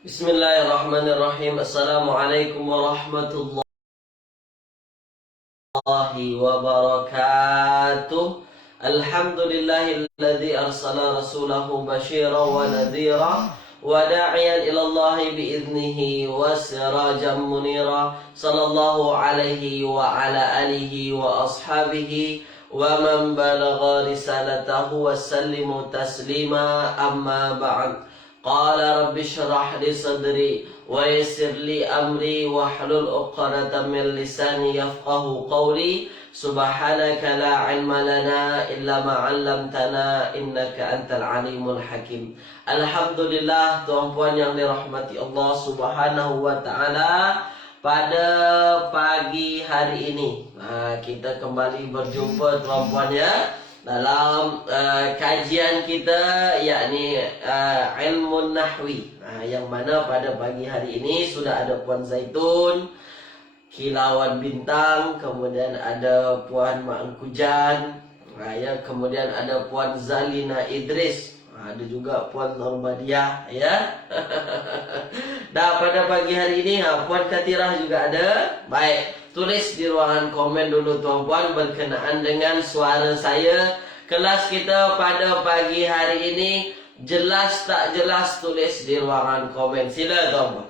Bismillahirrahmanirrahim. Assalamualaikum warahmatullahi wabarakatuh. Alhamdulillahilladzi arsala rasulahu basyiran wa nadhira wa da'iyan ila Allahi bi'idnihi wa sirajan munira. Sallallahu alaihi wa ala alihi wa ashabihi wa man balagha risalatahu wa sallimu taslima, amma ba'd. Qala rabbi shrah li sadri wa yassir li amri wahlul 'uqdatam min lisani yafqahu qawli. Subhanaka la 'ilma lana illa ma 'allamtana innaka antal alimul hakim. Alhamdulillah, tuan-puan yang dirahmati Allah Subhanahu wa taala, pada pagi hari ini kita kembali berjumpa tuan-puan ya dalam kajian kita, yakni ilmu nahwi, yang mana pada pagi hari ini sudah ada Puan Zaitun, Kilauan Bintang, kemudian ada Puan Ma'angkujan, ya, kemudian ada Puan Zalina Idris, ada juga Puan Norbadiah ya. Dan pada pagi hari ini Puan Katirah juga ada. Baik, tulis di ruangan komen dulu tuan-puan berkenaan dengan suara saya. Kelas kita pada pagi hari ini jelas tak jelas, tulis di ruangan komen. Sila tuan-puan.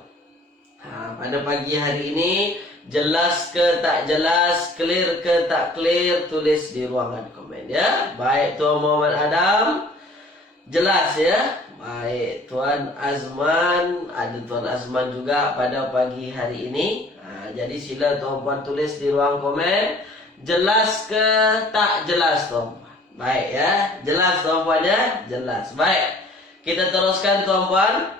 Pada pagi hari ini jelas ke tak jelas, clear ke tak clear, tulis di ruangan komen ya. Baik, Tuan Muhammad Adam, jelas ya. Baik, Tuan Azman, ada Tuan Azman juga pada pagi hari ini. Jadi sila tuan-puan tulis di ruang komen, jelas ke tak jelas tuan-puan. Baik ya, jelas tuan-puan ya, jelas. Baik, kita teruskan tuan-puan.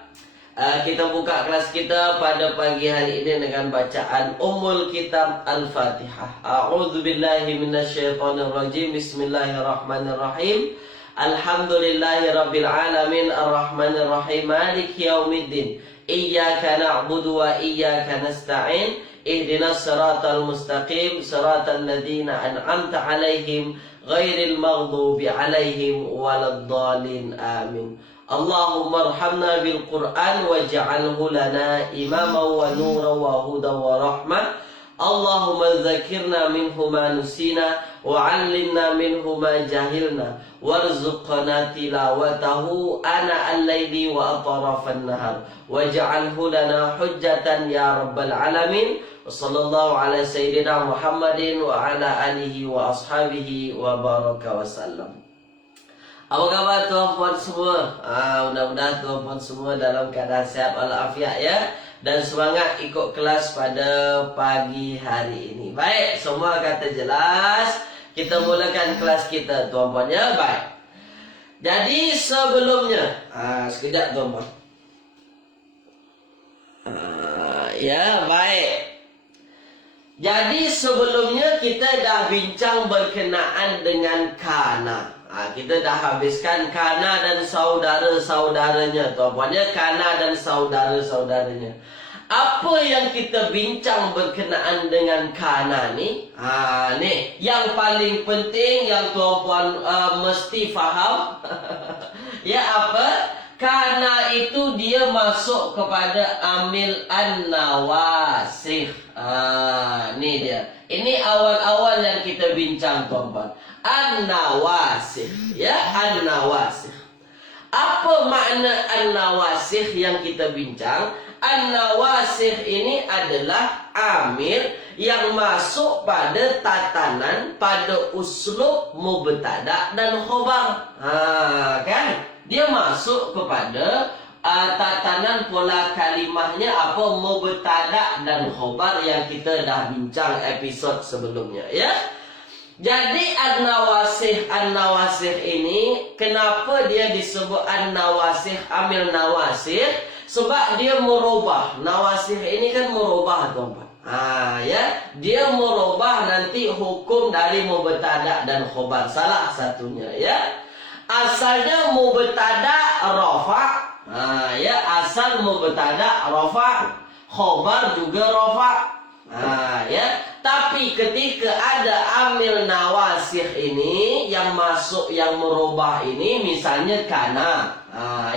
Kita buka kelas kita pada pagi hari ini dengan bacaan Ummul Kitab Al-Fatihah. A'udzubillahi minasyaitonirrajim. Bismillahirrahmanirrahim. Alhamdulillahi rabbil alamin arrahmanirrahim maliki yaumiddin. Iyyaka na'budu wa iyyaka nasta'in. Ihdinas siratal mustaqim, siratal ladzina an'amta 'alaihim ghairil maghdubi 'alaihim waladdallin. Amin. Allahumma arhamna bil Qur'an waj'alhu lana imaman wa nuran wa hudan wa rahmah. Allahumma dzakirna minhu ma nusina wa 'allimna minhu ma jahilna warzuqna tilawatahu ana al-laili wa atrafan nahar waj'alhu lana hujjatan ya rabbal alamin. Sallallahu ala sayyidina Muhammadin wa ala alihi wa ashabihi wa baraka wa sallam. Apa khabar tuan-puan semua? Mudah-mudahan tuan-puan semua dalam keadaan sehat walafiat ya, dan semangat ikut kelas pada pagi hari ini. Baik, semua kata jelas. Kita mulakan kelas kita tuan-puan ya. Baik. Jadi sebelumnya, sekejap tuan-puan. Ya, baik. Jadi sebelumnya kita dah bincang berkenaan dengan kana. Kita dah habiskan kana dan saudara-saudaranya tuan-puan ya, kana dan saudara-saudaranya. Apa yang kita bincang berkenaan dengan kana ni? Ni yang paling penting yang tuan-puan mesti faham. Ya, apa? Kana itu dia masuk kepada amil an-nawasih. Ni dia. Ini awal-awal yang kita bincang tuan-puan. An-nawasih. Ya, an-nawasih. Apa makna an-nawasih yang kita bincang? An-nawasih ini adalah amil yang masuk pada tatanan, pada uslub mubtada dan khobar. Kan? Dia masuk kepada tatanan pola kalimahnya apa, mubtada dan khobar, yang kita dah bincang episod sebelumnya ya. Jadi an-nawasih ini kenapa dia disebut an-nawasih, amil nawasih? Sebab dia merubah. Nawasih ini kan merubah tuan-tuan. Ya, dia merubah nanti hukum dari mubtada dan khobar, salah satunya ya. Asalnya mubtada rafa. Ya, asal mubtada rafa, khobar juga rafa. Ya, tapi ketika ada amil nawasih ini yang masuk, yang merubah ini, misalnya kana.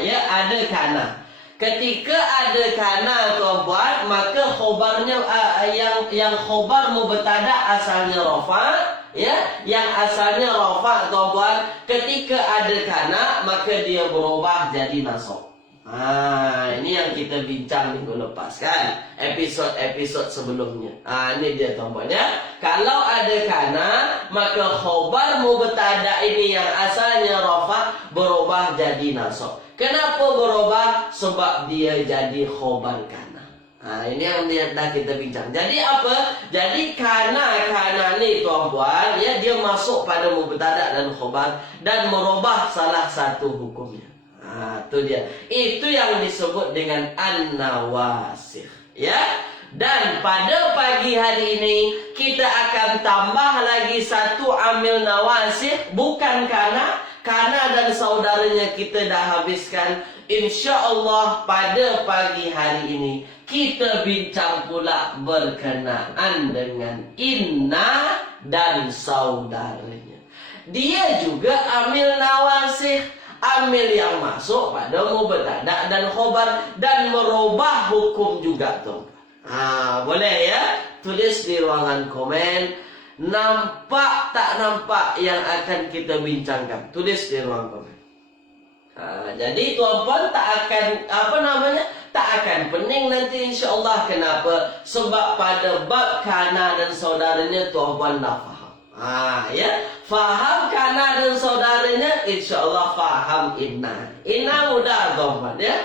Ya, ada kana. Ketika ada kana tuan-puan, maka khobarnya yang khobar mubtada asalnya rafa, ya, yang asalnya rafa tuan-puan, ketika ada kana maka dia berubah jadi nasab. Ini yang kita bincang minggu lepas kan, episod sebelumnya. Ini dia tuan-puan ya. Kalau ada kana, maka khobar mubtada ini yang asalnya rafa berubah jadi nasab. Kenapa berubah? Sebab dia jadi khobar kana. Ini yang dah kita bincang. Jadi apa? Jadi kana ni tuan-puan, ya, dia masuk pada mubtada dan khobar dan merubah salah satu hukumnya. Itu dia. Itu yang disebut dengan an-nawasikh, ya. Dan pada pagi hari ini kita akan tambah lagi satu amil nawasikh, bukan kana dan saudaranya kita dah habiskan. InsyaAllah pada pagi hari ini kita bincang pula berkenaan dengan inna dan saudaranya. Dia juga amil nawasikh, amil yang masuk pada mubtada dan khobar dan merubah hukum juga tuh. Boleh ya? Tulis di ruangan komen. Nampak tak nampak yang akan kita bincangkan? Tulis di ruang komen. Jadi tuan-puan tak akan tak akan pening nanti insya-Allah. Kenapa? Sebab pada bab kana dan saudaranya tuan-puan dah faham. Ya, faham kana dan saudaranya, insya-Allah faham inna. Inna mudah tuan-puan ya.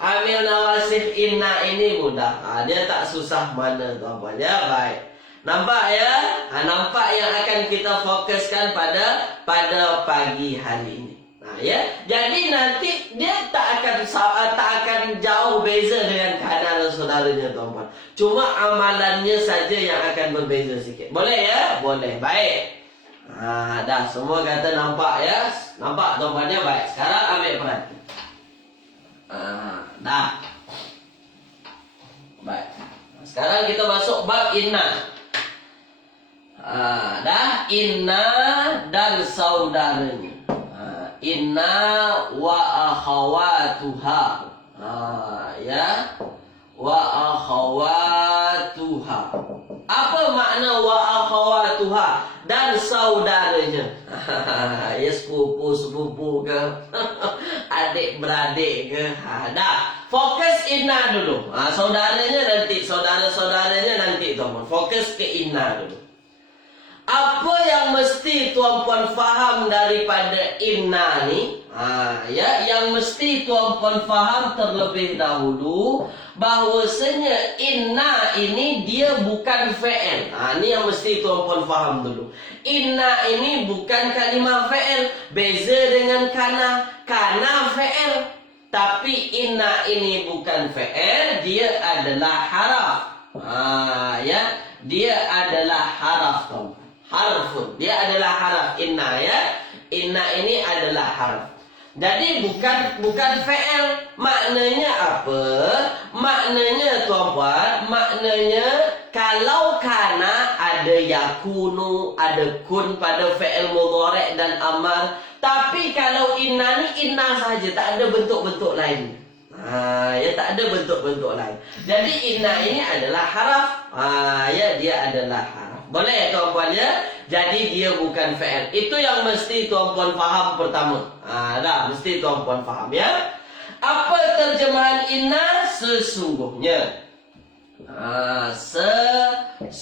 Amil nawasikh inna ini mudah. Dia tak susah mana tuan-puan ya. Baik. Nampak ya? Nampak yang akan kita fokuskan pada pagi hari ini. Ya. Jadi nanti dia tak akan jauh beza dengan kana dan saudaranya tuan-puan. Cuma amalannya saja yang akan berbeza sikit. Boleh ya? Boleh. Baik. Dah semua kata nampak ya. Nampak tuan-puan ya? Baik. Sekarang ambil perhatian. Dah. Baik. Sekarang kita masuk bab inna. Dah, inna dan saudaranya. Inna wa akhawatuha. Ya. Wa akhawatuha. Apa makna wa akhawatuha dan saudaranya? Ya, sepupu ke? Adik-beradik ke? Dah. Fokus inna dulu. Saudaranya nanti, saudara-saudaranya nanti tuan-puan. Fokus ke inna dulu. Apa yang mesti tuan-puan faham daripada inna ni? Ya, yang mesti tuan-puan faham terlebih dahulu bahwasanya inna ini dia bukan fi'il. Ini yang mesti tuan-puan faham dulu. Inna ini bukan kalimah fi'il, beza dengan kana. Kana fi'il, tapi inna ini bukan fi'il, dia adalah haraf. Ya, dia adalah haraf tuan-puan. Harfun, dia adalah haraf inna ya. Inna ini adalah haraf. Jadi bukan fi'il. Maknanya apa? Maknanya tuan-puan, maknanya kalau kana ada yakunu, ada kun pada fi'il mudhari' dan amar. Tapi kalau inna ni inna saja, tak ada bentuk-bentuk lain. Ya, tak ada bentuk-bentuk lain. Jadi inna ini adalah haraf. Ya, dia adalah haraf. Boleh tuan-puan ya? Jadi dia bukan fi'il. Itu yang mesti tuan-puan faham pertama. Dah, mesti tuan-puan faham ya. Apa terjemahan inna? Sesungguhnya. Sesungguhnya.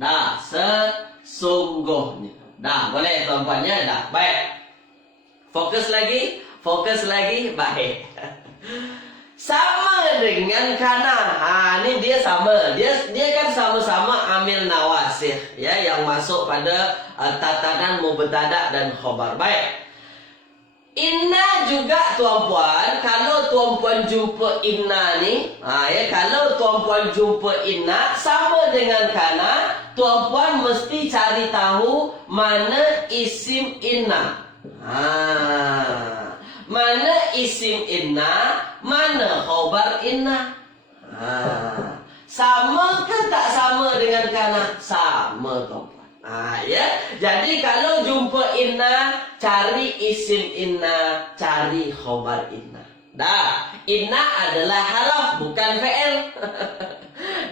Dah, sesungguhnya. Dah, boleh tuan-puan ya? Dah, baik. Fokus lagi. Baik. Sama dengan kana. Ini dia sama. Dia kan sama-sama amil nawasikh ya, yang masuk pada tatanan mubtada dan khobar. Baik. Inna juga tuan-puan, kalau tuan-puan jumpa inna ni, ya, kalau tuan-puan jumpa inna sama dengan kana, tuan-puan mesti cari tahu mana isim inna. Mana isim inna, mana khobar inna. Sama ke tak sama dengan kana? Sama tuan-puan. Ya. Jadi kalau jumpa inna, cari isim inna, cari khobar inna. Dah, inna adalah halaf bukan fi'il.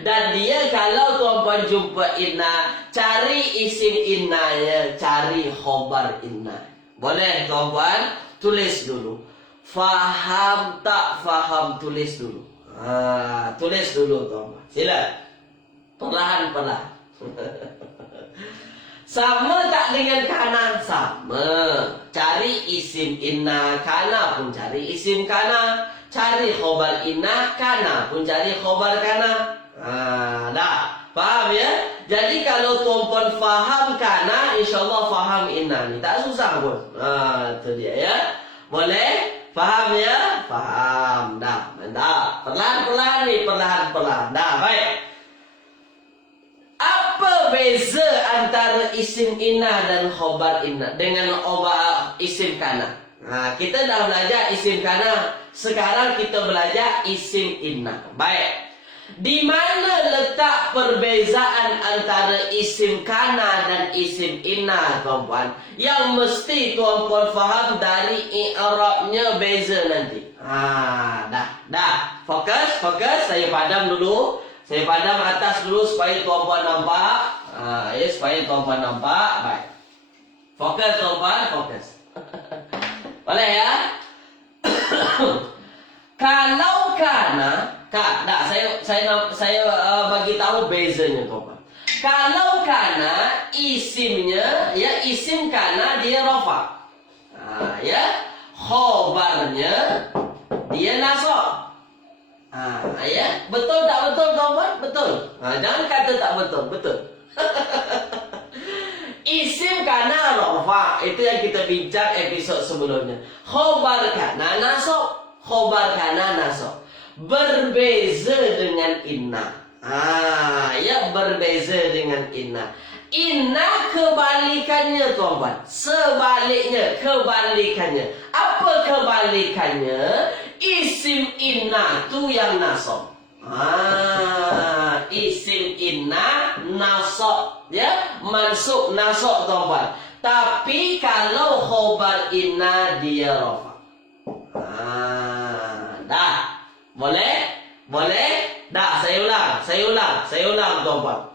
Dan dia kalau tuan-puan jumpa inna, cari isim innanya, cari khobar inna. Boleh tuan-puan? Tulis dulu. Faham tak faham, tulis dulu. Tulis dulu tuan-puan. Sila. Perlahan-perlahan. Sama tak dengan kana? Sama. Cari isim inna, kana pun cari isim kana. Cari khobar inna, kana pun cari khobar kana. Dah. Faham ya? Jadi kalau tuan-puan faham kana, insyaAllah faham inna ni. Tak susah pun. Itu dia ya. Boleh? Faham ya? Faham. Dah. Dah. Perlahan-perlahan ni. Perlahan-perlahan. Dah. Baik. Apa beza antara isim inna dan khobar inna dengan isim kana? Kita dah belajar isim kana. Sekarang kita belajar isim inna. Baik. Di mana letak perbezaan antara isim kana dan isim inna, tuan-puan? Yang mesti tuan-puan faham dari i'rabnya beza nanti. Dah. Fokus. Saya padam dulu. Saya padam atas dulu supaya tuan-puan nampak. Ya, supaya tuan-puan nampak. Baik. Fokus tuan-puan, fokus. Boleh ya? Kalau kana, saya bagi tahu bezanya tuan-puan. Kalau kana isimnya, ya isim kana dia rafa. Ya, khobarnya dia nasab. Ya, betul tak betul tuan-puan? Betul. Jangan kata tak betul, betul. Isim kana rafa, itu yang kita bincang episod sebelumnya. Khobar kana nasab, khobar kana nasab. Berbeza dengan inna. Ya, berbeza dengan inna. Inna kebalikannya tuan-puan. Sebaliknya, kebalikannya. Apa kebalikannya? Isim inna tu yang nasab. Isim inna nasab. Ya, mansub nasab tuan-puan. Tapi kalau khobar inna dia rafa. Dah. Boleh? Dah, saya ulang tuan-puan.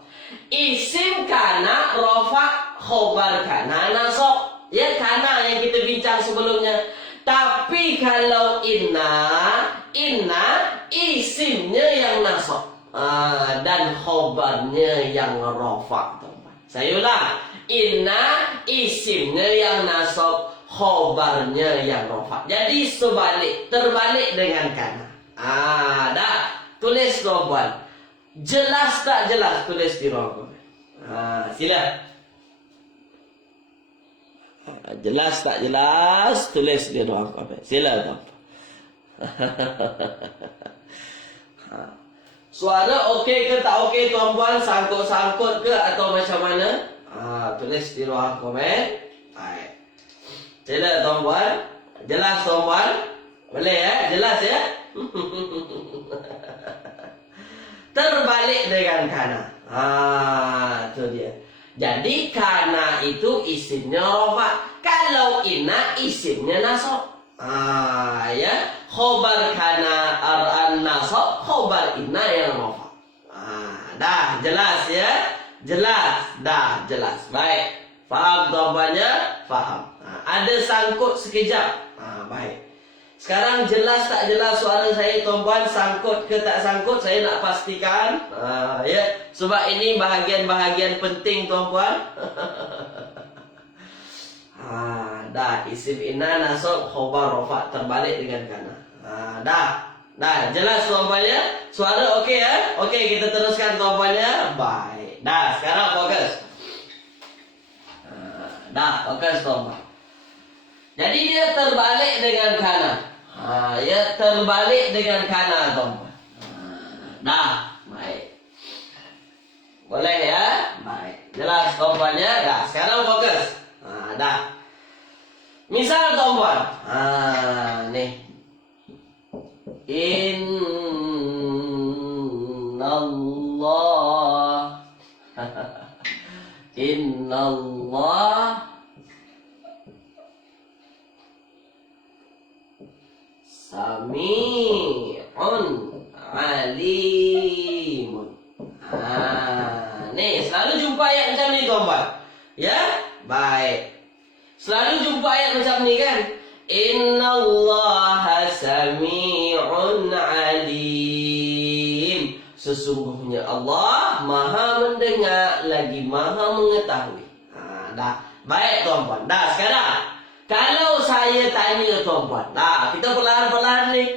Isim kana rafa, khobar kana nasab. Ya, kana yang kita bincang sebelumnya. Tapi kalau inna isimnya yang nasab. Dan khobarnya yang rafa, tuan-puan. Saya ulang. Inna isimnya yang nasab, khobarnya yang rafa. Jadi terbalik dengan kana. Dah. Tulis tuan-puan. Jelas tak jelas? Tulis di ruang komen. Sila. Jelas tak jelas? Tulis di ruang komen. Sila tuan-puan. Suara okey ke tak okey tuan-puan? Sangkut-sangkut ke atau macam mana? Tulis di ruang komen. Baik. Sila tuan-puan. Jelas tuan-puan? Boleh ya? Jelas ya? Terbalik dengan kana. Itu dia. Jadi kana itu isimnya rafa. Kalau inna isimnya nasab. Ya. Khobar kana nasab, khobar inna yang rafa. Dah jelas ya? Jelas. Dah jelas. Baik. Faham tuan-puannya? Faham. Ada sangkut sekejap. Baik. Sekarang jelas tak jelas suara saya tuan-puan? Sangkut ke tak sangkut? Saya nak pastikan. Ya, sebab ini bahagian-bahagian penting tuan-puan. Dah, isim inna nasab khobar rafa, terbalik dengan kana. Dah, jelas tuan-puan ya? Suara okey ya? Okey, kita teruskan tuan-puan ya. Baik. Dah, sekarang fokus. Dah, fokus tuan-puan. Jadi dia terbalik dengan kana. Ya, terbalik dengan kana tuan-puan. Dah, baik. Boleh ya? Baik. Jelas tuan-puan ya? Dah, sekarang fokus. Dah. Misal tuan-puan. Nih. Innallah Sami'un alimun. Nih, selalu jumpa ayat macam ni tuan-tuan. Ya, baik. Selalu jumpa ayat macam ni kan? Innallaha sami'un alim. Sesungguhnya Allah maha mendengar lagi maha mengetahui. Dah. Baik tuan-tuan. Dah sekarang. Kalau saya tanya tuan-puan, kita perlahan-perlahan ni.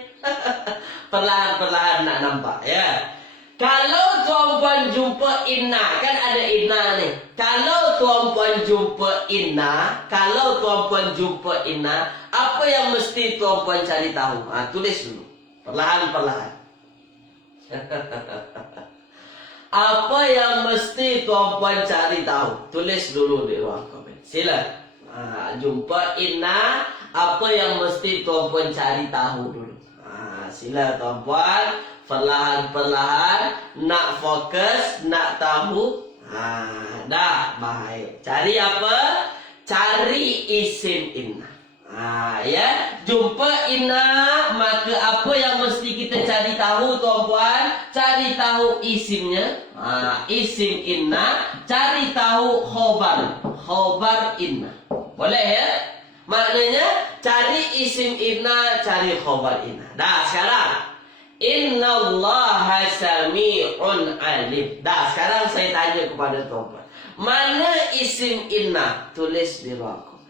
Perlahan-perlahan nak nampak, ya. Kalau tuan-puan jumpa inna, kan ada inna ni. Kalau tuan-puan jumpa inna, apa yang mesti tuan-puan cari tahu? Tulis dulu. Perlahan-perlahan. Apa yang mesti tuan-puan cari tahu? Tulis dulu di ruang komen. Sila. Jumpa inna, apa yang mesti tuan-puan cari tahu dulu. Sila tuan-puan, perlahan-perlahan nak fokus, nak tahu. Dah, baik. Cari apa? Cari isim inna. Ya, jumpa inna, maka apa yang mesti kita cari tahu tuan-puan? Cari tahu isimnya. Isim inna, cari tahu khobar inna. Boleh ya? Maknanya cari isim inna, cari khobar inna. Dah sekarang. Innallaha sami'un alim. Dah sekarang saya tanya kepada tuan-tuan. Mana isim inna? Tulis di ruang komen.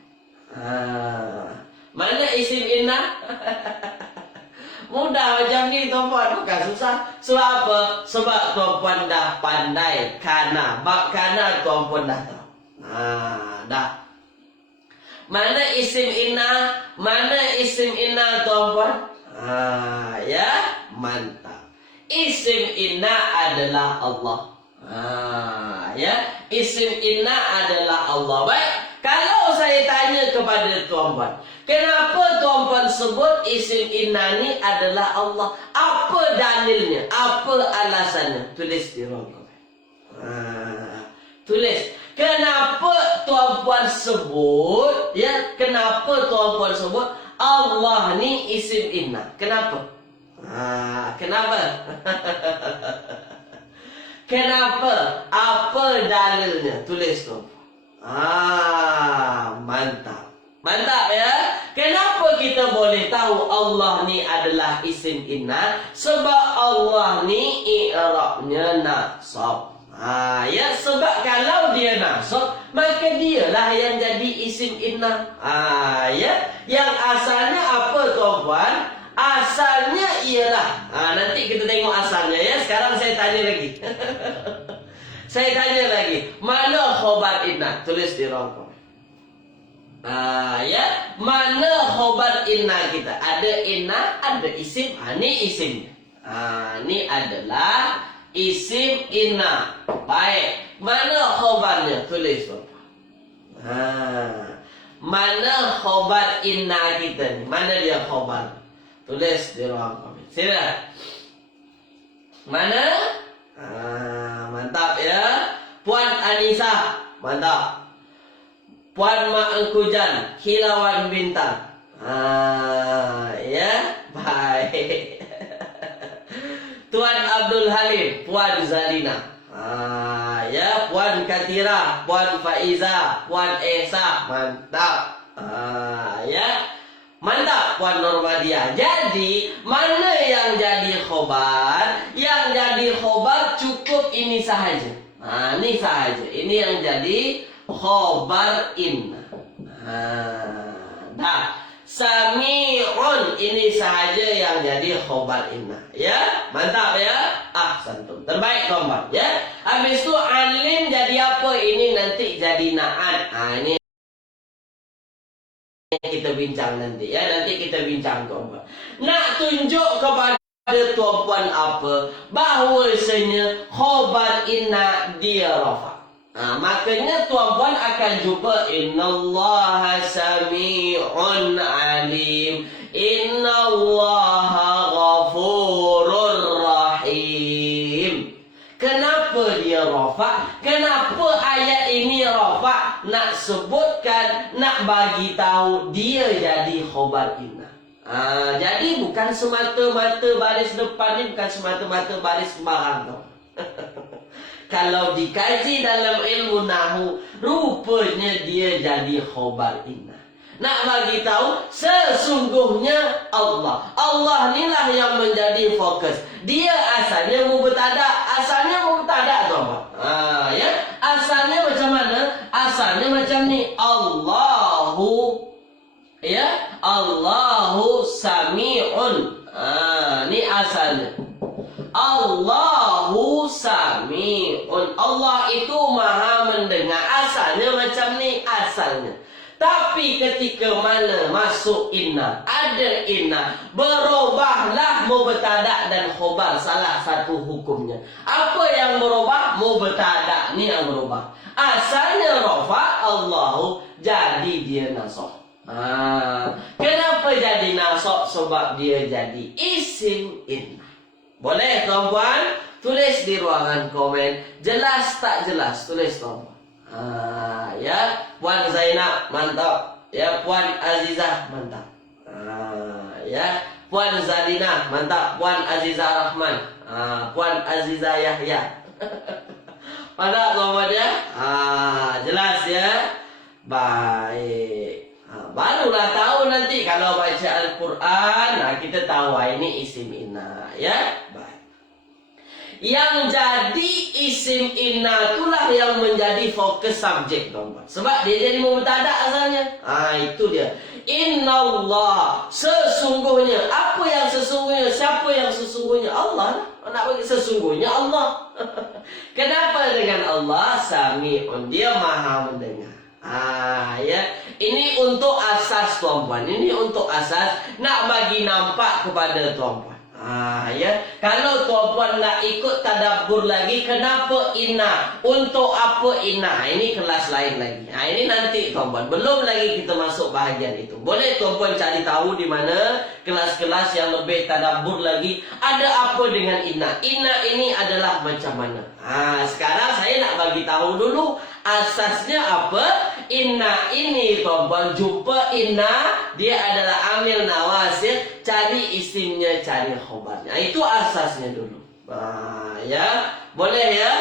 Mana isim inna? Mudah macam ni tuan-puan, bukan susah. Sebab apa? Sebab tuan-puan dah pandai kana. Bab kana tuan-puan dah tahu. Dah. Mana isim inna? Mana isim inna tuan-puan? Ya, mantap. Isim inna adalah Allah. Ya, isim inna adalah Allah. Baik, kalau saya tanya kepada tuan-puan, kenapa tuan-puan sebut isim inna ni adalah Allah? Apa dalilnya? Apa alasannya? Tulis di ruang komen. Tulis. Kenapa tuan-puan sebut, ya, kenapa tuan-puan sebut Allah ni isim inna? Kenapa? Kenapa? Kenapa? Apa dalilnya? Tulis tuan-puan. Mantap. Mantap ya. Kenapa kita boleh tahu Allah ni adalah isim inna? Sebab Allah ni i'rabnya nasab. Ya, sebab kalau dia nasab, maka dialah yang jadi isim inna. Ya, yang asalnya apa tuan-puan? Asalnya ialah, nanti kita tengok asalnya ya. Sekarang saya tanya lagi. Saya tanya lagi, mana khobar inna? Tulis di ruang komen. Ya, mana khobar inna kita? Ada inna, ada isim. Ni isimnya. Ni adalah isim inna. Baik. Mana khobarnya? Tulis tuan-puan. Mana khobar inna kita ni? Mana dia khobar? Tulis di ruang komen. Sila. Mana? Mantap ya. Puan Anissa. Mantap. Puan Mak Engkujan. Kilauan Bintang. Ya. Baik. Tuan Abdul Halim. Puan Zalina. Ya. Puan Katira. Puan Faiza. Puan Esa. Mantap. Ya. Mantap Puan Normadia. Jadi mana yang jadi khobar? Yang jadi khobar cukup ini sahaja. Ini sahaja. Ini yang jadi khobar inna. Dah. Sami'un, ini sahaja yang jadi khobar inna. Ya, mantap ya. Ahsantum. Terbaik tuan-tuan ya. Habis itu alim jadi apa? Ini nanti jadi na'at. Ini kita bincang nanti ya. Nanti kita bincang tuan-puan. Nak tunjuk kepada tuan-puan apa? Bahawasanya khobar inna dia rafa. Makanya tuan-puan akan jumpa innallaha sami'un alim. Innallaha ghafurur rahim. Kenapa dia rafa? Kenapa ayat ini rafa? Nak sebutkan, nak bagi tahu dia jadi khobar inna. Jadi bukan semata-mata baris depan ni bukan semata-mata baris belakang tau. Kalau dikaji dalam ilmu nahu, rupanya dia jadi khobar inna. Nak bagi tahu sesungguhnya Allah. Allah inilah yang menjadi fokus. Dia asalnya mubtada, tuan-tuan. Ya. Asalnya macam mana? Asalnya macam ni. Allahu, ya, Allahu sami'un. Ni asalnya. Allahu sami'un. Allah itu maha mendengar. Asalnya macam ni asalnya. Tapi ketika mana masuk inna, ada inna, berubahlah mubtada dan khobar salah satu hukumnya. Apa yang berubah? Mubtada ni yang berubah. Asalnya rafa Allahu, jadi dia nasab. Kenapa jadi nasab? Sebab dia jadi isim inna. Boleh tuan-puan? Tulis di ruangan komen. Jelas tak jelas? Tulis tuan-puan. Ya, Puan Zainab mantap. Ya, Puan Azizah mantap. Ya, Puan Zalina mantap. Puan Azizah Rahman. Puan Azizah Yahya. Mantap tuan-puan ya? Jelas ya? Baik. Barulah tahu nanti kalau baca Al-Quran, kita tahu ini isim inna, ya. Baik. Yang jadi isim inna itulah yang menjadi fokus subjek, tuan-tuan. Sebab dia jadi mubtada asalnya. Itu dia. Innallah, sesungguhnya. Apa yang sesungguhnya? Siapa yang sesungguhnya? Allah lah. Nak bagi sesungguhnya Allah. Kenapa dengan Allah? Sami'un, dia maha mendengar. Ya. Ini untuk asas tuan-puan. Ini untuk asas nak bagi nampak kepada tuan-puan. Ya. Kalau tuan-puan nak ikut tadabbur lagi, kenapa inna? Untuk apa inna? Ini kelas lain lagi. Ini nanti tuan-puan. Belum lagi kita masuk bahagian itu. Boleh tuan-puan cari tahu di mana kelas-kelas yang lebih tadabbur lagi. Ada apa dengan inna? Inna ini adalah macam mana? Sekarang saya nak bagi tahu dulu asasnya apa? Inna ini tuan-puan, jumpa inna, dia adalah amil nawasir, cari isimnya, cari khobarnya. Itu asasnya dulu. Ya, boleh ya?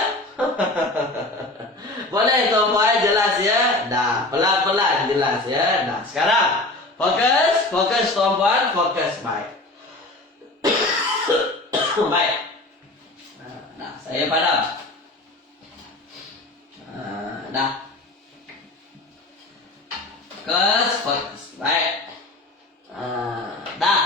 Boleh tuan-puan, jelas ya? Dah, pelan-pelan jelas ya? Dah, sekarang fokus tuan-puan, fokus. Baik. Baik. Dah, saya padam. Dah. Fokus. Baik. Dah.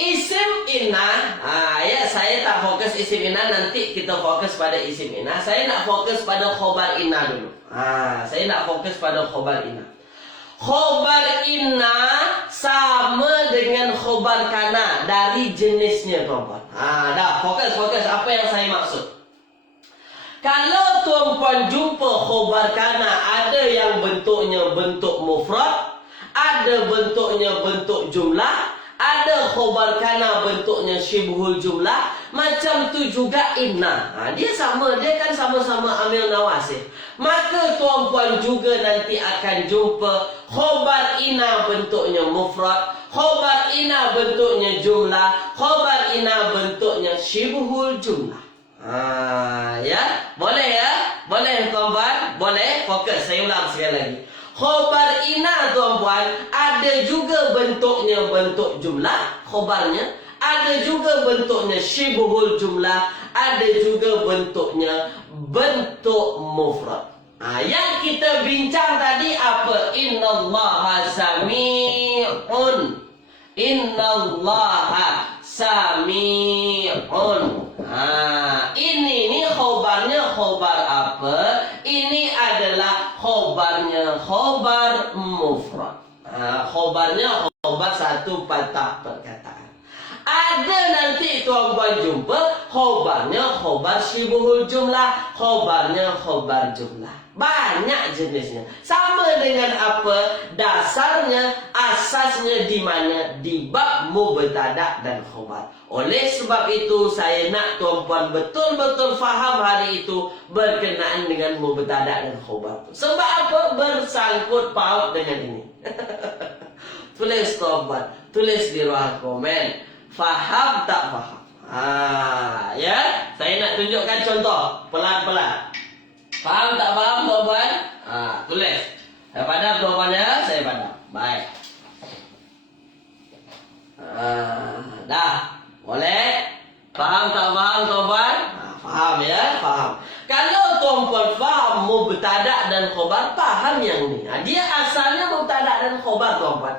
Isim inna. Ya, saya tak fokus isim inna. Nanti kita fokus pada isim inna. Saya nak fokus pada khobar inna dulu. Saya nak fokus pada khobar inna. Khobar inna sama dengan khobar kana dari jenisnya, tuan-puan. Dah, fokus. Apa yang saya maksud? Kalau tuan-puan jumpa khobar kana, ada yang bentuknya bentuk mufrad, ada bentuknya bentuk jumlah, ada khobar kana bentuknya syibhul jumlah, macam tu juga inna. Dia sama, dia kan sama-sama amil nawasih. Maka tuan-puan juga nanti akan jumpa khobar inna bentuknya mufrad, khobar inna bentuknya jumlah, khobar inna bentuknya syibhul jumlah. Ya, boleh ya? Boleh tuan-puan? Boleh? Fokus, saya ulang sekali lagi. Khobar inna tuan-puan, ada juga bentuknya bentuk jumlah, khobarnya. Ada juga bentuknya syibhul jumlah, ada juga bentuknya bentuk mufrad. Yang kita bincang tadi apa? Innallaha sami'un. Innallaha sami'un. Ini khobarnya khobar apa? Ini adalah khobarnya khobar mufrad. Khobarnya khobar satu patah perkataan. Ada nanti tuan-puan jumpa khobarnya khobar syibhul jumlah, khobarnya khobar jumlah. Banyak jenisnya. Sama dengan apa? Dasarnya, asasnya di mana? Di bab mubtada dan khobar. Oleh sebab itu, saya nak tuan-puan betul-betul faham hari itu berkenaan dengan mubtada dan khobar. Sebab apa? Bersangkut paut dengan ini. Tulis tuan-puan. Tulis di ruang komen. Faham tak faham? Ya, saya nak tunjukkan contoh pelan-pelan. Faham tak faham tuan-tuan? Tulis. Saya padam tuan-tuannya, saya padam. Baik. Dah, boleh? Faham tak faham tuan-tuan? Faham ya, faham. Kalau tuan-tuan faham mubtada dan khobar, faham yang ni. Dia asalnya mubtada dan khobar tuan-tuan.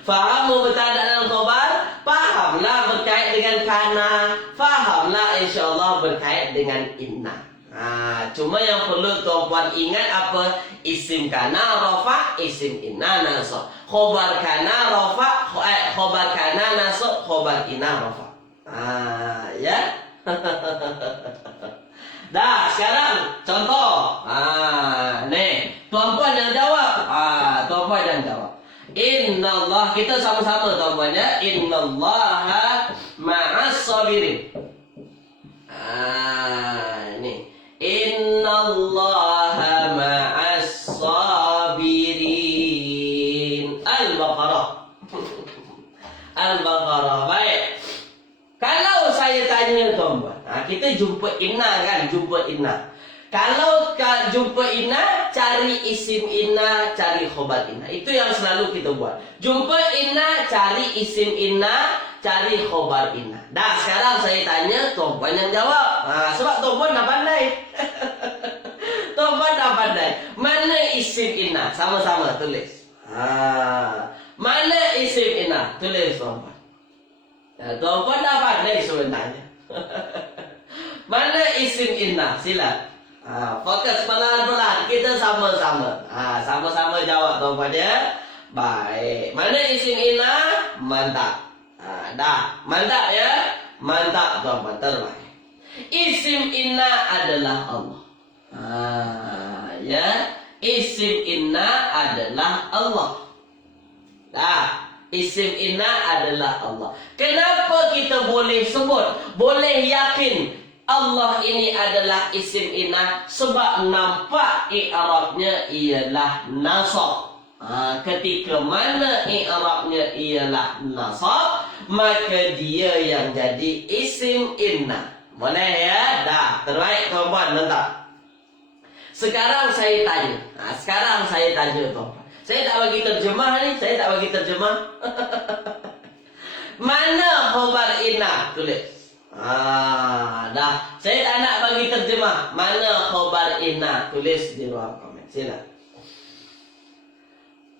Faham mubtada dan khobar, fahamlah berkait dengan kana, fahamlah insyaAllah berkait dengan inna. Cuma yang perlu tuan-puan ingat apa? Isim kana rafa, isim inna nasab. Khobar kana rafa, khobar kana nasab, khobar inna rafa. Ya. Dah, sekarang contoh. Nih, tuan-puan yang jawab. Tuan-puan yang jawab. Innallah, kita sama-sama tuan-puan ya. Innallaha ma'as sabirin. Ini. Innallaha ma'as sabirin. Al-Baqarah. Al-Baqarah. Baik. Kalau saya tanya tuan-puan, kita jumpa inna kan, jumpa inna. Kalau jumpa inna, cari isim inna, cari khobar inna. Itu yang selalu kita buat. Jumpa inna, cari isim inna, cari khobar inna. Dah, sekarang saya tanya, tuan-puan yang jawab. Sebab tuan-puan dah pandai. Tuan-puan dah pandai. Mana isim inna? Sama-sama tulis. Mana isim inna? Tulis tuan-puan. Tuan-puan dah pandai sebenarnya. Mana isim inna? Sila. Fokus pelan-pelan. Kita sama-sama. Sama-sama jawab tuan-puan ya. Baik. Mana isim inna? Mantap. Dah. Mantap ya. Mantap tuan-puan. Terbaik. Isim inna adalah Allah. Ya. Isim inna adalah Allah. Dah. Isim inna adalah Allah. Kenapa kita boleh sebut, boleh yakin Allah ini adalah isim inna? Sebab nampak i'rabnya ialah nasab. Ketika mana i'rabnya ialah nasab, maka dia yang jadi isim inna. Boleh ya? Dah, terbaik tuan-puan, mantap. Sekarang saya tanya. Sekarang saya tanya tuan-puan. Saya tak bagi terjemah ni, saya tak bagi terjemah. Mana khobar inna? Tulis. Dah. Saya tak nak bagi terjemah. Mana khobar inna? Tulis di ruang komen. Sila.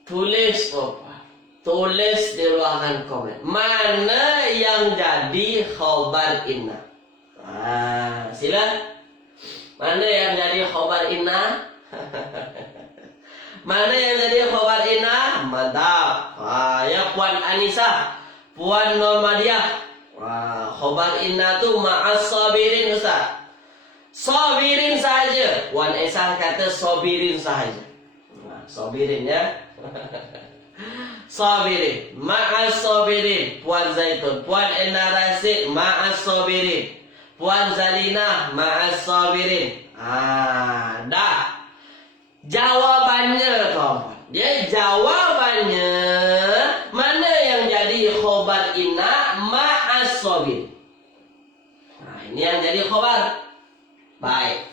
Tulis apa? Tulis di ruangan komen. Mana yang jadi khobar inna? Sila. Mana yang jadi khobar inna? Mana yang jadi khobar inna? Mantap. Ya Puan Anissa, Puan Normadiah. Khobar inna tu ma'as sabirin Ustaz. Sabirin sahaja. Puan Aisyah kata sabirin sahaja. Sabirin ya. Sabirin. Ma'as sabirin. Puan Zaitun, Puan Enda Rasid, ma'as sabirin. Puan Zalina, ma'as sabirin. Dah. Jawabannya tuan-tuan. Dia jawabannya mana yang jadi khobar inna? Ma'as sabir. Ini yang jadi khobar. Baik.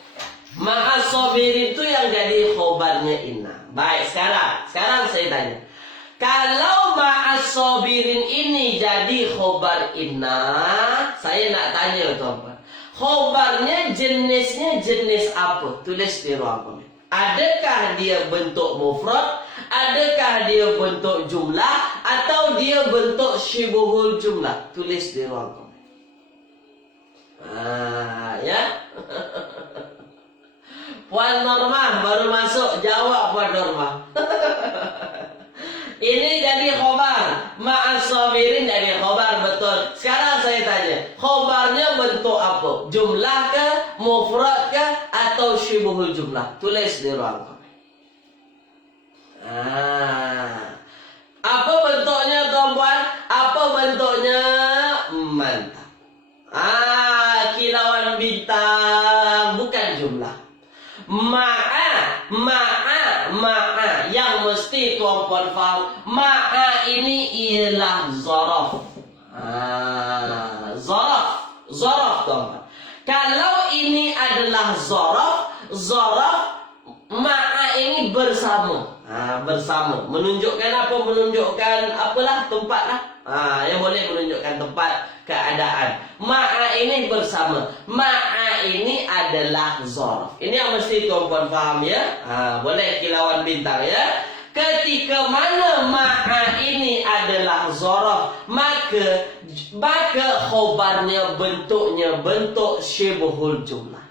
Ma'as sabir itu yang jadi khobarnya inna. Baik, sekarang saya tanya. Kalau ma'as sabirin ini jadi khobar inna, saya nak tanya tuan-tuan. Khobarnya jenisnya jenis apa? Tulis di ruang komen. Adakah dia bentuk mufrad? Adakah dia bentuk jumlah? Atau dia bentuk syibuhul jumlah? Tulis di ruang komen. Ya. Puan Normah baru masuk. Jawab Puan Normah. Ini jadi khobar. Ma'as sabirin jadi khobar, betul. Sekarang saya tanya, khobarnya bentuk apa? Jumlah ke, mufrad ke, atau syibuhul jumlah? Tulis di ruang komen. Apa bentuknya tuan-puan? Apa bentuknya? Mantap. Kilauan bintang, bukan jumlah. Ma'a yang mesti tuan-puan faham. Ma'a ini ialah zaraf. Zaraf tuan-tuan. Kalau ini adalah zaraf ma'a ini bersama. Bersama. Menunjukkan apa? Menunjukkan apalah, tempat lah. Yang boleh menunjukkan tempat, keadaan. Ma'a ini bersama. Ma'a ini adalah zaraf. Ini yang mesti tuan-tuan faham ya. Boleh kilauan bintang ya. Ketika mana ma'a ini adalah zaraf, maka khobarnya bentuknya bentuk syibhul jumlah.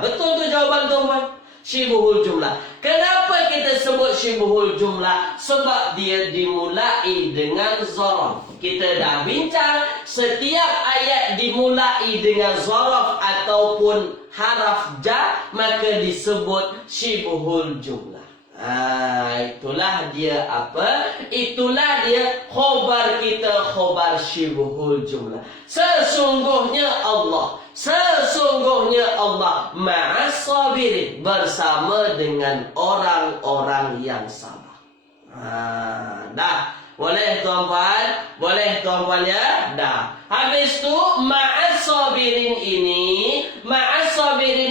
Betul tu jawapan tuan-tuan. Syibhul jumlah. Kenapa kita sebut syibhul jumlah? Sebab dia dimulai dengan zaraf. Kita dah bincang, setiap ayat dimulai dengan zaraf ataupun haraf jar, maka disebut syibhul jumlah. Itulah dia apa? Itulah dia khobar kita, khobar syibhul jumlah. Sesungguhnya Allah ma'as sabirin, bersama dengan orang-orang yang sabar. Dah. Boleh tuan-tuan? Boleh tuan-tuan ya? Dah. Habis tu ma'as sabirin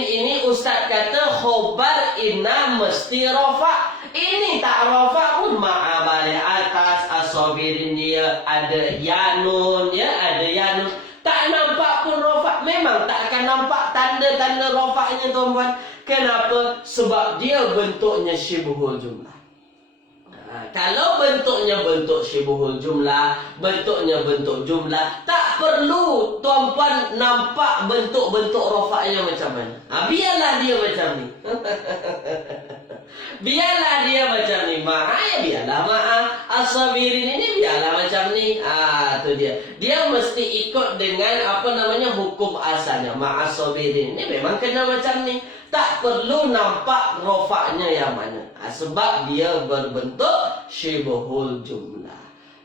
ini ustaz kata khobar inna mesti rafa'. Ini tak rafa' pun ma'a balik atas. As-sabirin dia ada yanun ya, ada yanun. Tak nampak pun rafa'. Memang tak akan nampak tanda-tanda rafa'nya tuan-tuan. Kenapa? Sebab dia bentuknya syibhul jumlah. Kalau bentuknya bentuk syibhul jumlah, bentuknya bentuk jumlah, tak perlu tuan-puan nampak bentuk-bentuk rafa'nya macam mana. Biarlah dia macam ni. Biarlah dia macam ni. Ma'a ya biarlah ma'a. As-sabirin ini biarlah macam ni. Tu dia. Dia mesti ikut dengan apa namanya hukum asalnya. Ma'as sabirin ini memang kena macam ni. Tak perlu nampak rafa'nya yang mana. Sebab dia berbentuk syibhul jumlah.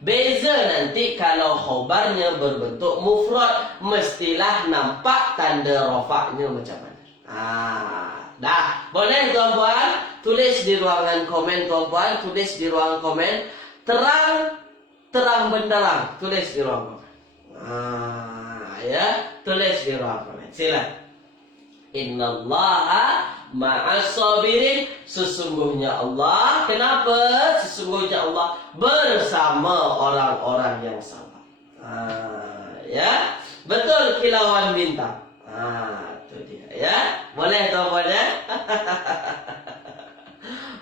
Beza nanti kalau khobarnya berbentuk mufrad, mestilah nampak tanda rafa'nya macam mana. Dah. Boleh tuan-puan? Tulis di ruangan komen tuan-puan. Tulis di ruangan komen. Terang benderang. Tulis di ruangan komen. Ya. Tulis di ruangan komen. Silakan. Innallaha ma'as sabirin. Sesungguhnya Allah. Kenapa? Sesungguhnya Allah bersama orang-orang yang sabar. Ya. Betul kilauan bintang. Itu dia ya. Boleh tuan-puan ya?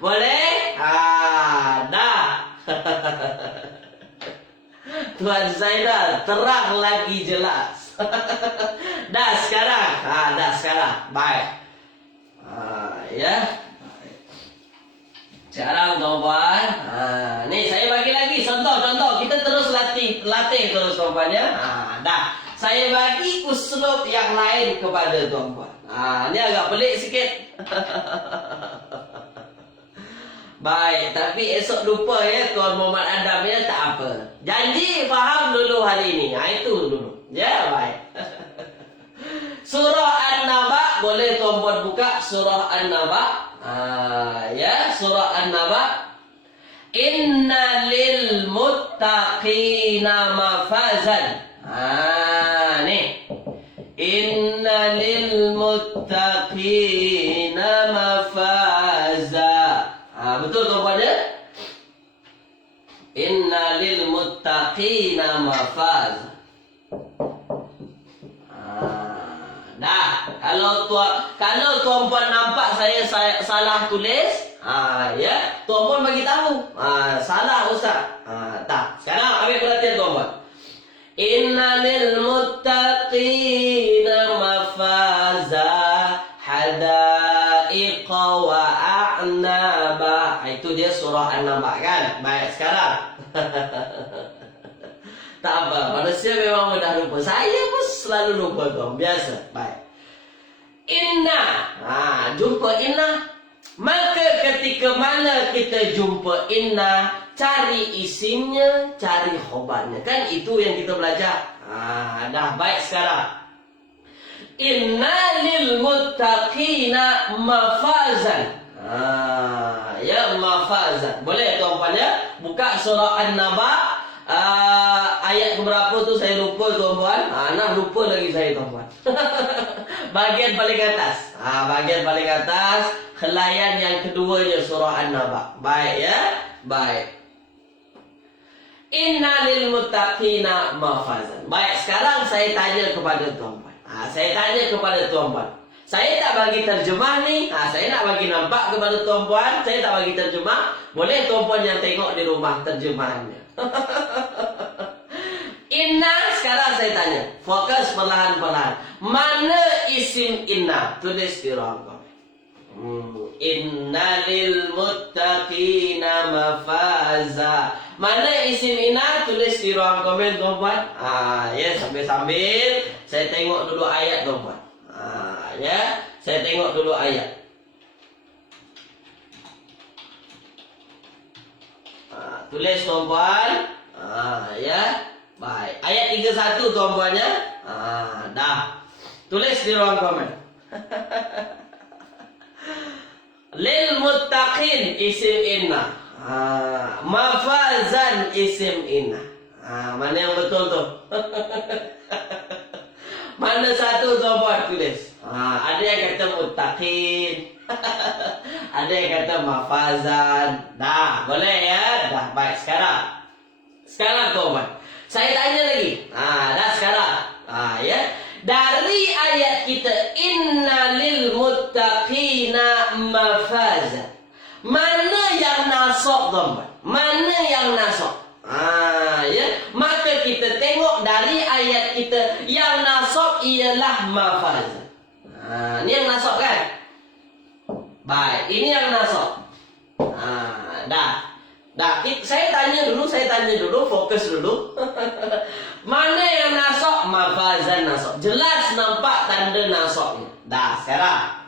Boleh? Dah. Tuan Zainal terang lagi jelas. Dah sekarang. Dah sekarang. Baik. Ya. Sekarang tuan-puan. Ni saya bagi lagi contoh-contoh. Kita terus latih terus tuan-puan ya. Dah. Saya bagi uslub yang lain kepada tuan-puan. Ni agak pelik sikit. Baik, tapi esok lupa ya Tuan Muhammad Adam ya, tak apa. Janji faham dulu hari ini. Itu dulu. Ya, baik. Surah An-Naba, boleh tuan-puan buka surah An-Naba. Ya, surah An-Naba. Inna lil muttaqina mafazan. Nih. Inna lil muttaqina mafaza. Betul tuan-puan ya? Inna lil muttaqina mafaza. Dah. Kalau tuan-puan nampak saya salah tulis, ya, tuan-puan bagi tahu. Salah ustaz. Tak. Sekarang ambil perhatian tuan-puan. Inna lil muttaqina mafaza hadaiqa wa a'naba. Itu dia surah An-Naba kan? Baik, sekarang. Tak apa, manusia memang mudah lupa. Saya pun selalu lupa tuan, biasa. Baik. Inna. Jumpa inna. Maka ketika mana kita jumpa inna, cari isimnya, cari khobarnya. Kan itu yang kita belajar. Dah baik sekarang. Inna lil muttaqina mafazan. Ya, mafazan. Boleh tuan-puan ya? Buka surah An-Naba. Ayat keberapa tu saya lupa tuan-puan. Nah lupa lagi saya tuan-puan. Bahagian paling atas. Bahagian paling atas. Helaian yang keduanya surah An-Naba. Baik ya. Baik. Inna lil muttaqina mafazan. Baik, sekarang saya tanya kepada tuan-puan. Saya tanya kepada tuan-puan. Saya tak bagi terjemah ni. Saya nak bagi nampak kepada tuan-puan. Saya tak bagi terjemah. Boleh tuan-puan yang tengok di rumah terjemahannya. Inna, sekarang saya tanya. Fokus perlahan-perlahan. Mana isim inna? Tulis di ruang komen. Inna lil muttaqina mafaza. Mana isim inna? Tulis di ruang komen tuan-puan. Ya, sambil-sambil saya tengok dulu ayat tuan-puan. Ya, saya tengok dulu ayat. Tulis tuan-puan. Ya, baik. Ayat 31 tuan-puan ya. Dah. Tulis di ruang komen. Lil muttaqin isim inna. Mafazan isim inna. Mana yang betul tu? Mana satu tuan-puan tulis? Ada yang kata muttaqin. Ada yang kata mafazan. Dah, boleh ya? Dah, baik. Sekarang tuan-puan. Saya tanya lagi. Dah sekarang. Ya. Dari ayat kita inna lil muttaqina mafazan. Mana yang nasab tuan-puan? Mana yang nasab? Ya. Maka kita tengok dari ayat kita yang nasab ialah mafazan. Ini yang nasab kan? Baik, ini yang nasab. Dah. Saya tanya dulu, fokus dulu. Mana yang nasab? Mafazan nasab. Jelas nampak tanda nasabnya. Dah, sekarang.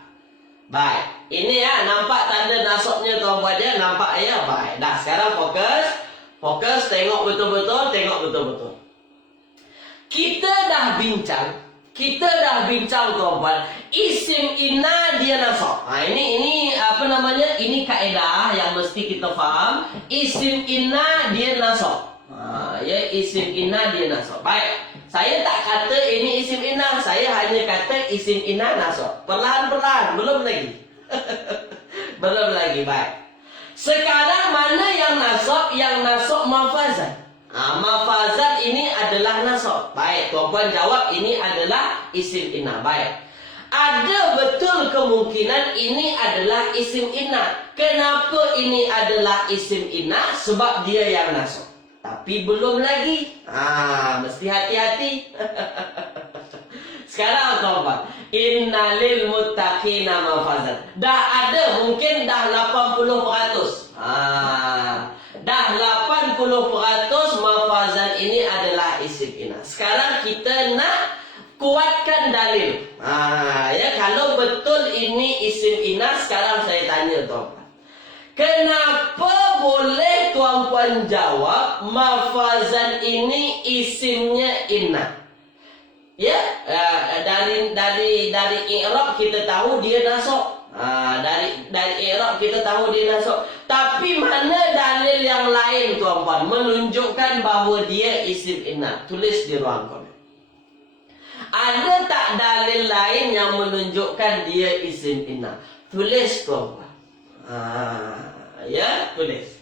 Baik. Ini ya, nampak tanda nasabnya tuan-puan ya, nampak ya. Baik. Dah, sekarang fokus. Fokus, tengok betul-betul. Kita dah bincang tuan-puan. Isim inna dia nasab. Ini apa namanya? Ini kaedah yang mesti kita faham. Isim inna dia nasab. Ya, isim inna dia nasab. Baik. Saya tak kata ini isim inna, saya hanya kata isim inna nasab. Perlahan-perlahan, belum lagi. Belum lagi, baik. Sekarang mana yang nasab? Yang nasab mafazan. Mafazan ini adalah nasab. Baik, tuan-puan jawab ini adalah isim inna. Baik. Ada betul kemungkinan ini adalah isim inna. Kenapa ini adalah isim inna? Sebab dia yang nasab. Tapi belum lagi. Mesti hati-hati. Sekarang tuan-puan, inna lil muttaqina mafazan. Dah ada, mungkin dah 80%. Dah 80% mafazan ini adalah isim inna. Sekarang kita nak kuatkan dalil. Ya, kalau betul ini isim inna, sekarang saya tanya tuan-puan. Kenapa boleh tuan-puan jawab mafazan ini isimnya inna? Ya, dari i'rab kita tahu dia nasab. Dari i'rab kita tahu dia nasab. Tapi mana dalil yang lain tuan-puan menunjukkan bahawa dia isim inna? Tulis di ruang komen. Ada tak dalil lain yang menunjukkan dia isim inna? Tulis tuan-puan. Ya, tulis.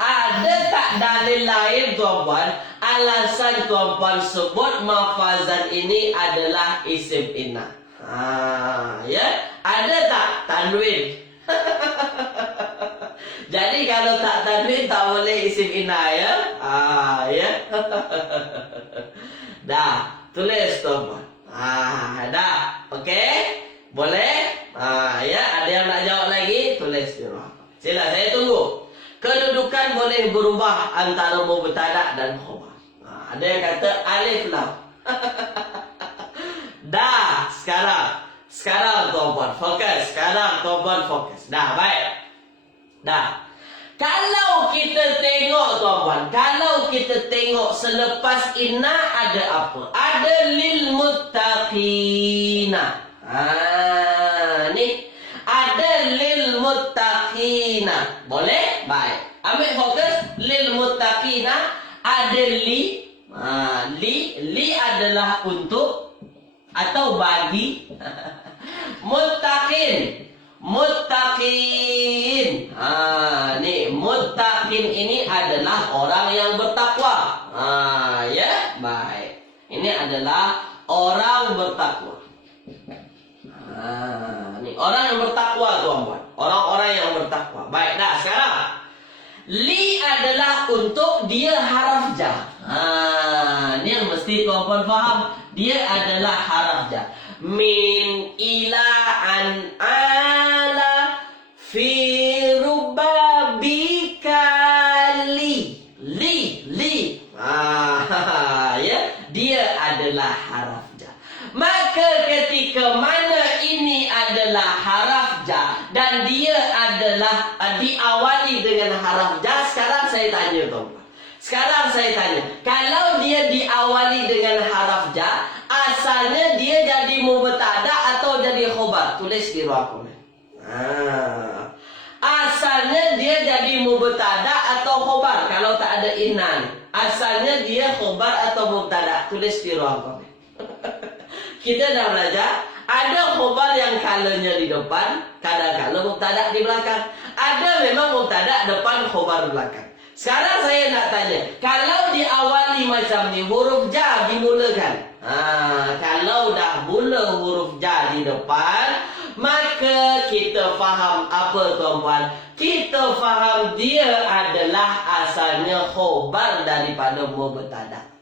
Ada tak dalil lain tuan-puan? Alasan tuan-puan sebut mafazan ini adalah isim inna. Ya, ada tak tanwin? Jadi kalau tak tanwin tak boleh isim inna ya. Ya. Dah, tulis tuan-puan. Dah. Okey? Boleh? Ya, ada yang nak jawab lagi? Tulis di ruang. Sila, saya tunggu. Kedudukan boleh berubah antara mubtada dan khabar. Ada yang kata alif lam. Dah, sekarang tuan-puan fokus. Sekarang tuan-puan fokus. Dah, baik. Dah. Kalau kita tengok tuan-puan, kalau kita tengok selepas inna ada apa? Ada lil muttaqina. Ni Boleh? Baik. Ambil fokus. Lil muttaqina ada li. Li adalah untuk atau bagi. Muttaqin. Nih muttaqin ini adalah orang yang bertakwa. Ya, baik. Ini adalah orang bertakwa. Nih orang yang bertakwa, tuan-tuan. Orang-orang yang bertakwa. Baik, dah sekarang. Li adalah untuk dia haraf jar. Ini yang mesti tuan-tuan faham. Dia adalah haraf jar. Min ila an ala fi rubabika li. Ya, dia adalah haraf jar. Maka ketika mana ini adalah haraf jar dan dia adalah diawali dengan haraf jar, sekarang saya tanya tuan-tuan. Kalau dia diawali dengan haraf jar, asalnya dia jadi mubtada atau jadi khobar? Tulis di ruang komen. Asalnya dia jadi mubtada atau khobar kalau tak ada inan. Asalnya dia khobar atau mubtada? Tulis di ruang komen. Kita dah belajar, ada khobar yang kalanya di depan, kadang-kadang mubtada di belakang. Ada memang mubtada depan, khobar belakang. Sekarang saya nak tanya, kalau diawali macam ni, huruf ja dimulakan. Kalau dah mula huruf ja di depan, maka kita faham apa tuan-tuan? Kita faham dia adalah asalnya khobar daripada mubtada.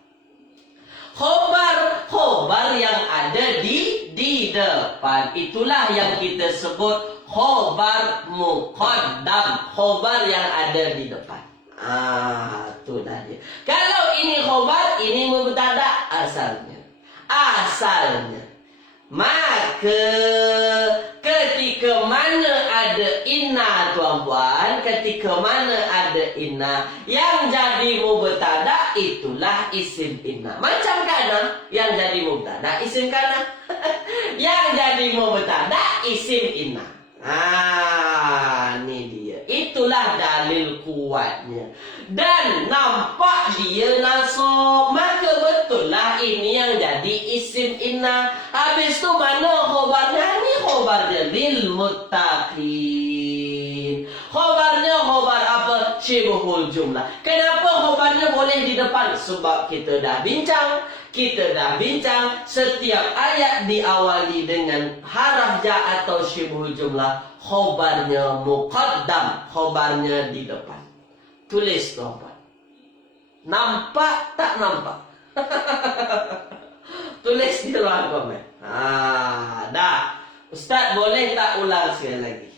Khobar yang ada di depan. Itulah yang kita sebut khobar muqaddam. Khobar yang ada di depan. Itulah dia. Kalau ini khobar, ini mubtada asalnya. Maka ketika mana ada inna tuan-tuan, ketika mana ada inna yang jadi mubtada, itulah isim inna. Macam kana yang jadi mubtada isim kana. Yang jadi mubtada isim inna. Ini dia. Itulah dalil kuatnya. Dan nampak dia nasab, maka betul lah ini yang jadi isim inna. Habis tu mana khobarnya? Ini khobarnya lil muttaqin. Khobarnya khobar apa? Syibhul jumlah. Kenapa khobarnya boleh di depan? Sebab kita dah bincang setiap ayat diawali dengan haraf ja atau syibhul jumlah, khobarnya muqaddam, khobarnya di depan. Tulis tuan-tuan. Nampak tak nampak? Tulis di ruang komen. Dah. Ustaz boleh tak ulang sekali lagi?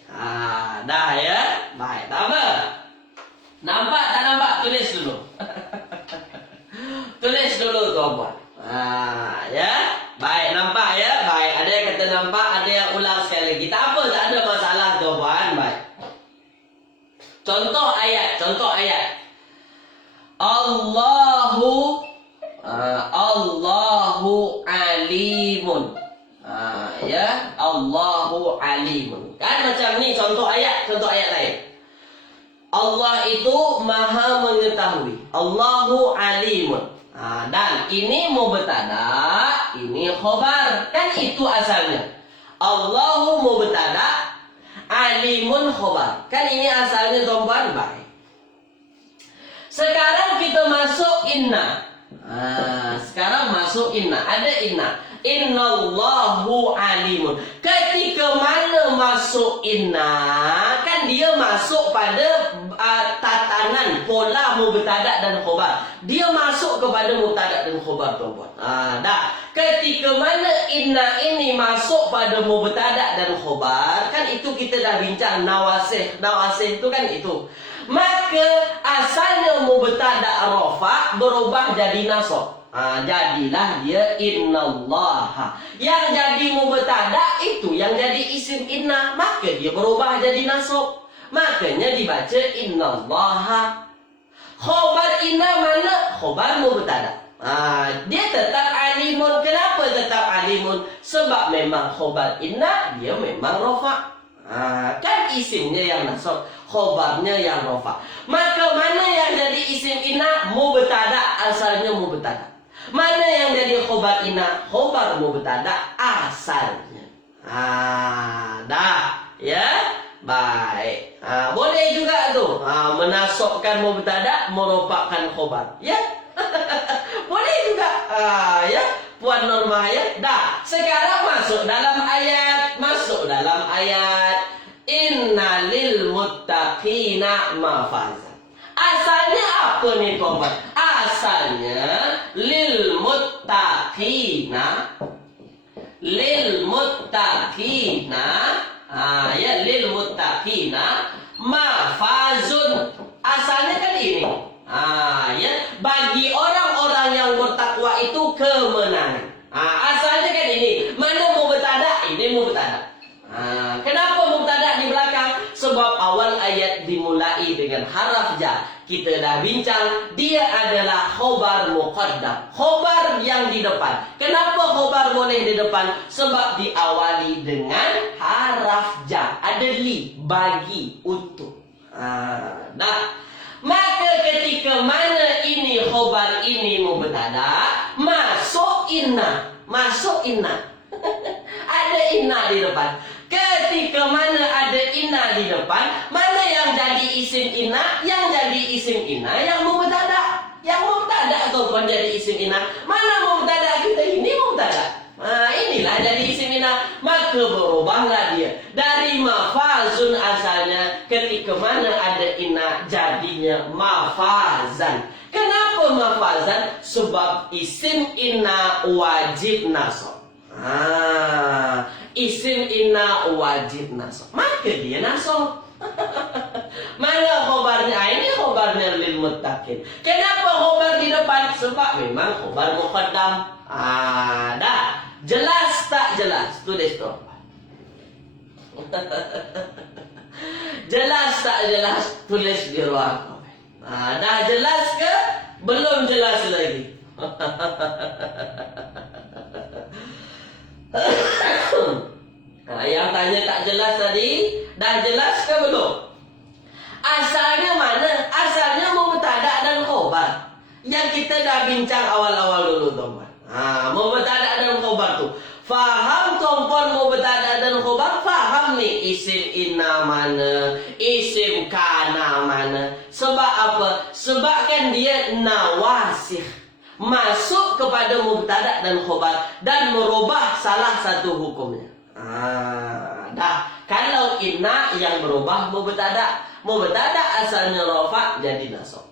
Dah ya. Baik, tak apa. Nampak tak nampak? Tulis dulu. Tulis dulu tuan-tuan. Ya. Baik, nampak ya? Baik, ada yang kata nampak, ada yang ulang sekali lagi. Tak apa, tak ada masalah tuan-tuan. Baik. Contoh ayat. Allahu alimun. Ya, Allahu alimun. Kan macam ni contoh ayat lain. Allah itu maha mengetahui. Allahu alimun. Dan ini mubtada, ini khobar. Kan itu asalnya. Allahu mubtada, alimun khobar. Kan ini asalnya tuan-tuan. Baik. Sekarang kita masuk inna. Sekarang masuk inna. Ada inna. Innallahu alimun. Ketika mana masuk inna, kan dia masuk pada tatanan pola mubtada dan khobar. Dia masuk kepada mubtada dan khobar tuan-tuan. Dah. Ketika mana inna ini masuk pada mubtada dan khobar, kan itu kita dah bincang nawasih. Nawasih itu kan itu. Maka asalnya mubtada rafa berubah jadi nasab. Jadilah dia innallaha. Yang jadi mubtada itu yang jadi isim inna, maka dia berubah jadi nasab. Makanya dibaca innallaha. Khobar inna mana? Khobar mubtada. Dia tetap alimun. Kenapa tetap alimun? Sebab memang khobar inna dia memang rafa. Kan isimnya yang nasab, khobarnya yang rofa. Maka mana yang jadi isim ina? Mubtada, asalnya mubtada. Mana yang jadi khobar ina? Khobar mubtada asalnya. Dah, ya. Baik. Boleh juga tuh menasabkan mubtada, meropakan khobar. Ya. Boleh juga. Ya. Puan Norma ya. Dah. Sekarang masuk dalam ayat. Innalil muttaqina mafazan. Asalnya apa nih kawan? Asalnya lil muttaqina lil muttaqina mafazun. Asalnya kan ini. Ya, bagi orang-orang yang bertakwa itu kemenangan. Asalnya kan ini. Mana mubtada? Ini mubtada. Kenapa mubtada di belakang? Sebab awal ayat dimulai dengan haraf ja. Kita dah bincang, dia adalah khobar muqaddam, khobar yang di depan. Kenapa khobar boleh di depan? Sebab diawali dengan haraf ja. Ada li, bagi, untuk. Maka ketika mana ini khobar, ini mubtada, masuk inna. Ada inna di depan. Ketika mana ada inna di depan, mana yang jadi isim inna? Yang jadi isim inna yang mubtada. Yang mubtada ataupun jadi isim inna. Mana mubtada kita ini mubtada? Inilah jadi isim inna. Maka berubahlah dia dari mafazun asalnya, ketika mana ada inna jadinya mafazan. Kenapa mafazan? Sebab isim inna wajib nasab. Isim inna wajib nasab, maka dia nasab. Mana khobarnya? Ini khobarnya lil muttaqin. Kenapa khobar di depan? Sebab memang khobar muqaddam. Dah. Jelas tak jelas? Tulis tu. Jelas tak jelas? Tulis di ruang komen. Dah jelas ke? Belum jelas lagi. Yang tanya tak jelas tadi, dah jelas ke belum? Asalnya mana? Asalnya mubtada dan khobar. Yang kita dah bincang awal-awal dulu, teman. Mubtada dan khobar tu. Faham tuan-puan mubtada dan khobar? Faham nih isim inna mana, isim kana mana. Sebab apa? Sebab kan dia nawasih, masuk kepada mubtada dan khobar dan merubah salah satu hukumnya. Dah. Kalau inna yang berubah mubtada asalnya rafa jadi nasab.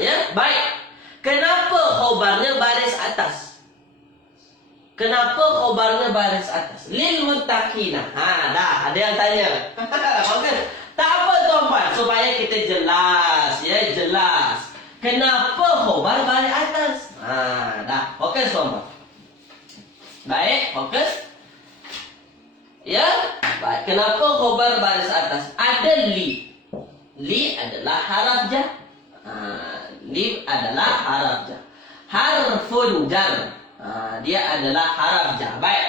Ya, baik. Kenapa khobarnya baris atas? Lil muttaqina. Dah, ada yang tanya. Okey. Tak apa tuan-puan, supaya kita jelas, ya, jelas. Kenapa khobar baris atas? Dah. Okey, tuan-puan. Baik, fokus. Ya, baik. Kenapa khobar baris atas? Ada li. Li adalah haraf jar. Li adalah haraf jar. Harfun jar. Dia adalah haraf jar. Baik.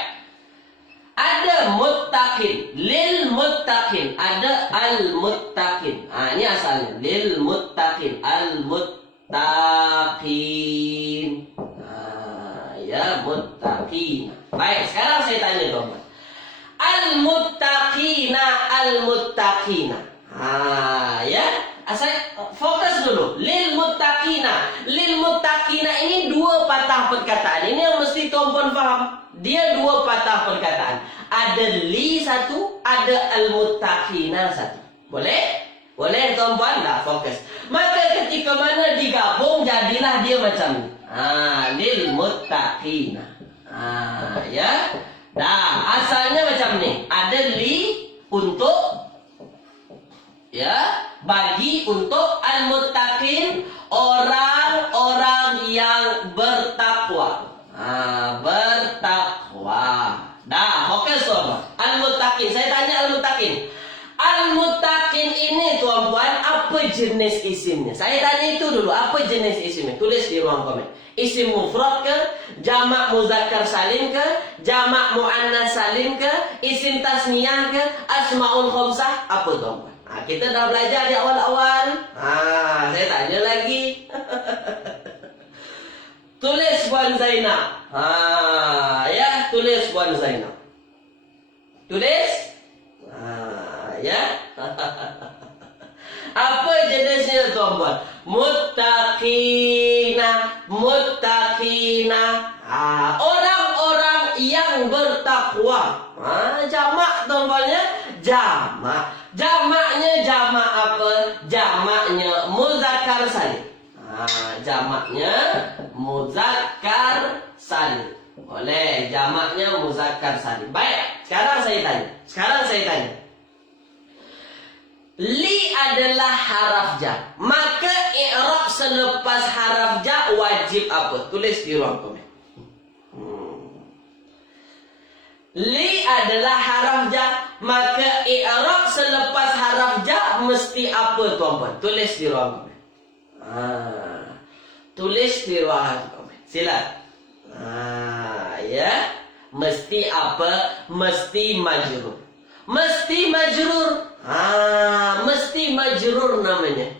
Ada muttaqin. Lil muttaqin. Ada al muttaqin. Ini asalnya. Lil muttaqin. Al muttaqin. Ya, muttaqina. Baik, sekarang saya tanya teman. Al-muttaqina. Ya. Saya fokus dulu. Lil muttaqina. Lil muttaqina ini dua patah perkataan. Ini yang mesti tuan-puan faham. Dia dua patah perkataan. Ada li satu, ada al-muttaqina satu. Boleh? Boleh tuan-puan? Dah, fokus. Maka ketika mana digabung, jadilah dia macam ni. Lil muttaqina. Ya. Dah, asalnya macam ni. Ada li untuk, ya, bagi untuk al-muttaqin, orang-orang yang bertakwa. Bertakwa. Dah, fokus tuan-puan. Al-muttaqin. Saya tanya al-muttaqin. Al-muttaqin ini tuan-puan apa jenis isimnya? Saya tanya itu dulu, apa jenis isimnya? Tulis di ruang komen. Isim mufrad ke, jamak muzakkar salim ke, jamak muannas salim ke, isim tasniyah ke, asmaul khamsah, apa tuan? Nah, kita dah belajar di awal-awal. Saya tanya lagi. Tulis Puan Zainab. Ya, tulis Puan Zainab. Tulis. Ya. Apa jenisnya tuan-tuan? Muttaqina, muttaqina. Orang-orang yang bertakwa. Jamak tuan-tuannya, jamak. Jamaknya jamak apa? Jamaknya muzakkar salim. Jamaknya muzakkar salim. Boleh, jamaknya muzakkar salim. Baik, sekarang saya tanya. Li adalah haraf jar. Maka i'rab selepas haraf jar wajib apa? Tulis di ruang komen. Li adalah haraf jar. Maka i'rab selepas haraf jar mesti apa tuan-tuan? Tulis di ruang komen. Tulis di ruang komen. Sila. Ya. Mesti apa? Mesti majrur. Mesti majrur. Mesti majrur namanya.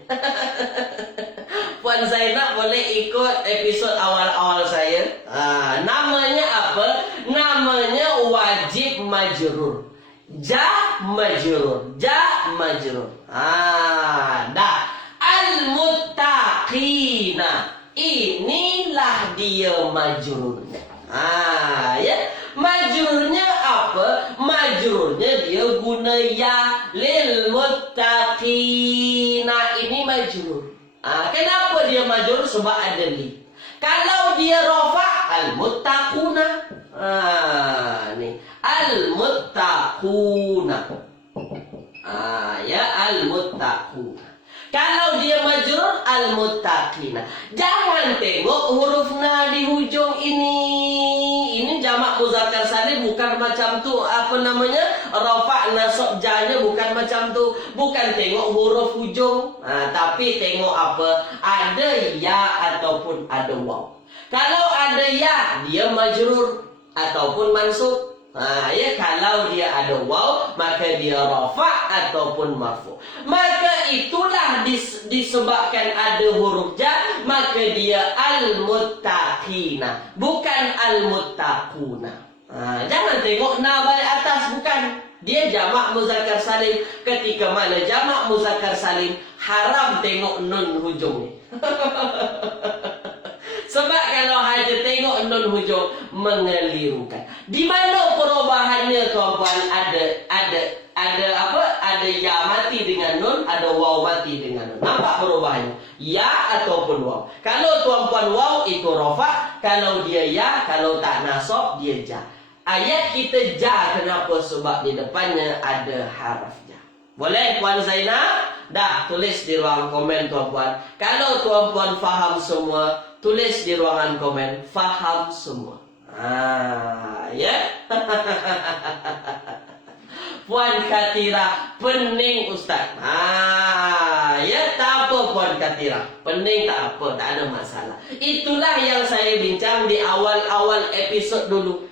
Puan Zainab boleh ikut episod awal-awal saya. Namanya apa? Namanya wajib majrur. Ja majrur. Ja majrur. Dah. Al-muttaqina. Inilah dia majrurnya. Ya. Majrurnya apa? Majrurnya dia guna ya. Lil muttaqina. Ini majrur. Kenapa dia majrur? Sebab ada li. Kalau dia rafa' al-muttaquna. Ni. Al-muttaquna. Ya, al-muttaquna. Kalau dia majrur, al-muttaqina. Jangan tengok huruf na di hujung ini. Ini jamak muzakkar salim, bukan macam tu. Apa namanya? Rafa' nasab janya bukan macam tu. Bukan tengok huruf hujung. Tapi tengok apa? Ada ya ataupun ada waw. Kalau ada ya, dia majrur ataupun mansub. Ya, kalau dia ada waw, maka dia rafa' ataupun marfu'. Maka itulah disebabkan ada huruf jar, maka dia al-muttaqina, bukan al-muttaquna. Jangan tengok na balik atas, bukan. Dia jamak muzakkar salim. Ketika mana jamak muzakkar salim, haram tengok nun hujungnya. Sebab kalau hanya tengok nun hujung, mengelirukan. Di mana perubahannya tuan-puan? Ada apa? Ada ya mati dengan nun, ada waw mati dengan nun. Nampak perubahannya? Ya ataupun waw. Kalau tuan-puan waw itu rafa, kalau dia ya, kalau tak nasab dia ja. Ayat kita ja, kenapa? Sebab di depannya ada haraf ja. Boleh Puan Zainab? Dah, tulis di ruang komen tuan-puan. Kalau tuan-puan faham semua, tulis di ruangan komen, faham semua. Ya. Puan Katira, pening Ustaz. Ya, tak apa Puan Katira. Pening tak apa, tak ada masalah. Itulah yang saya bincang di awal-awal episod dulu.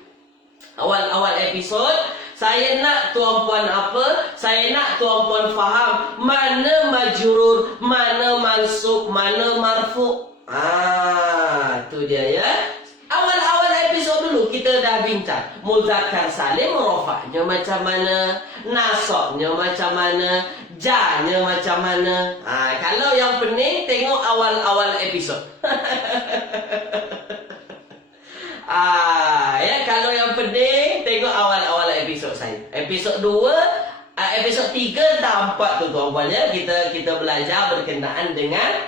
Awal-awal episod, saya nak tuan-puan apa? Saya nak tuan-puan faham mana majrur, mana mansub, mana marfu'. Tu dia ya. Awal-awal episod dulu kita dah bincang. Muzakkar salim rafa'nya macam mana, nasabnya macam mana, ja-nya macam mana. Kalau yang pening tengok awal-awal episod. Ya, kalau yang pening tengok awal-awal episod saya. Episod 2, episod 3 dan 4 tu tuan-puan ya. Kita belajar berkenaan dengan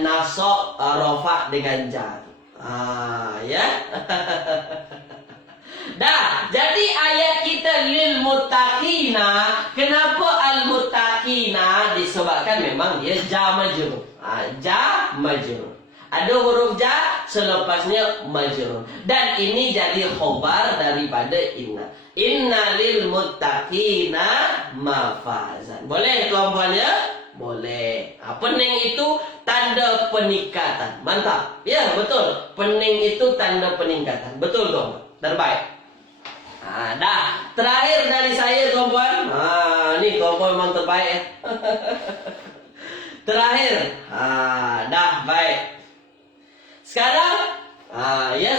nasab rafa' dengan jar. Ya. Dah, jadi ayat kita lil muttaqina. Kenapa al muttaqina? Disebabkan memang dia ja majrur. Ja majrur. Ada huruf ja, selepasnya majrur. Dan ini jadi khobar daripada inna. Inna lil muttaqina mafazan. Boleh tuan-puan ya? Boleh. Pening itu tanda peningkatan. Mantap. Ya, betul. Pening itu tanda peningkatan. Betul, tuan. Terbaik. Dah. Terakhir dari saya, tuan-tuan. Ni tuan-tuan memang terbaik ya. Terakhir. Dah, baik. Sekarang,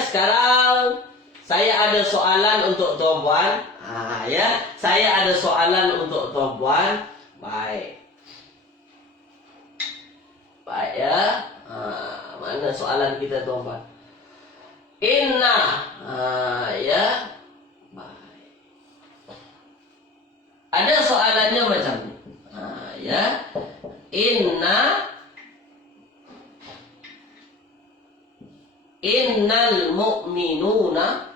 sekarang saya ada soalan untuk tuan-tuan. Saya ada soalan untuk tuan-tuan. Baik. Baik ya. Mana soalan kita, tuan-tuan? Inna. Ya. Baik. Ada soalannya macam ni. Ya. Innal mu'minuna.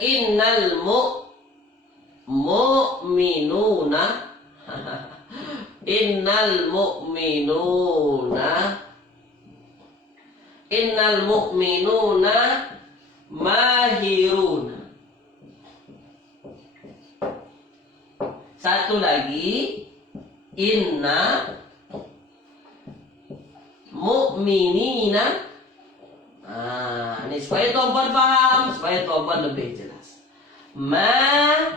Innal mu'minuna. Innal mu'minuna mahiruna. Satu lagi, inna mu'minina. Ini supaya tuan-tuan faham, supaya tuan-tuan lebih jelas. Mahiruna.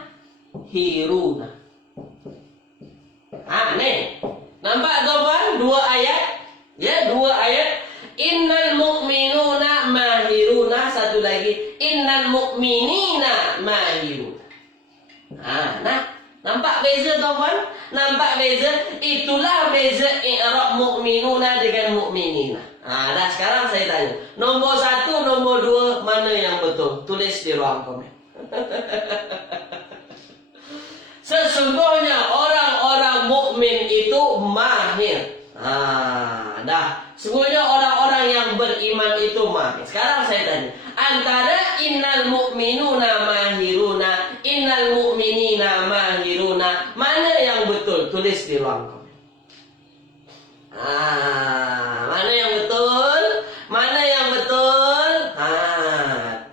Nih. Nampak tuan-tuan? Dua ayat. Ya, dua ayat. Innal mu'minuna mahiruna. Satu lagi. Innal mu'minina mahiruna. Nampak beza tuan-tuan? Nampak beza? Itulah beza i'rab mu'minuna dengan mu'minina. Dah sekarang saya tanya. Nombor 1, nombor 2, mana yang betul? Tulis di ruang komen. Sesungguhnya orang-orang mukmin itu mahir. Dah. Sesungguhnya orang-orang yang beriman itu mahir. Sekarang saya tanya. Antara innal mu'minuna mahiruna, innal mu'minina mahiruna, mana yang betul? Tulis di ruang komen. Mana yang betul? Mana yang betul?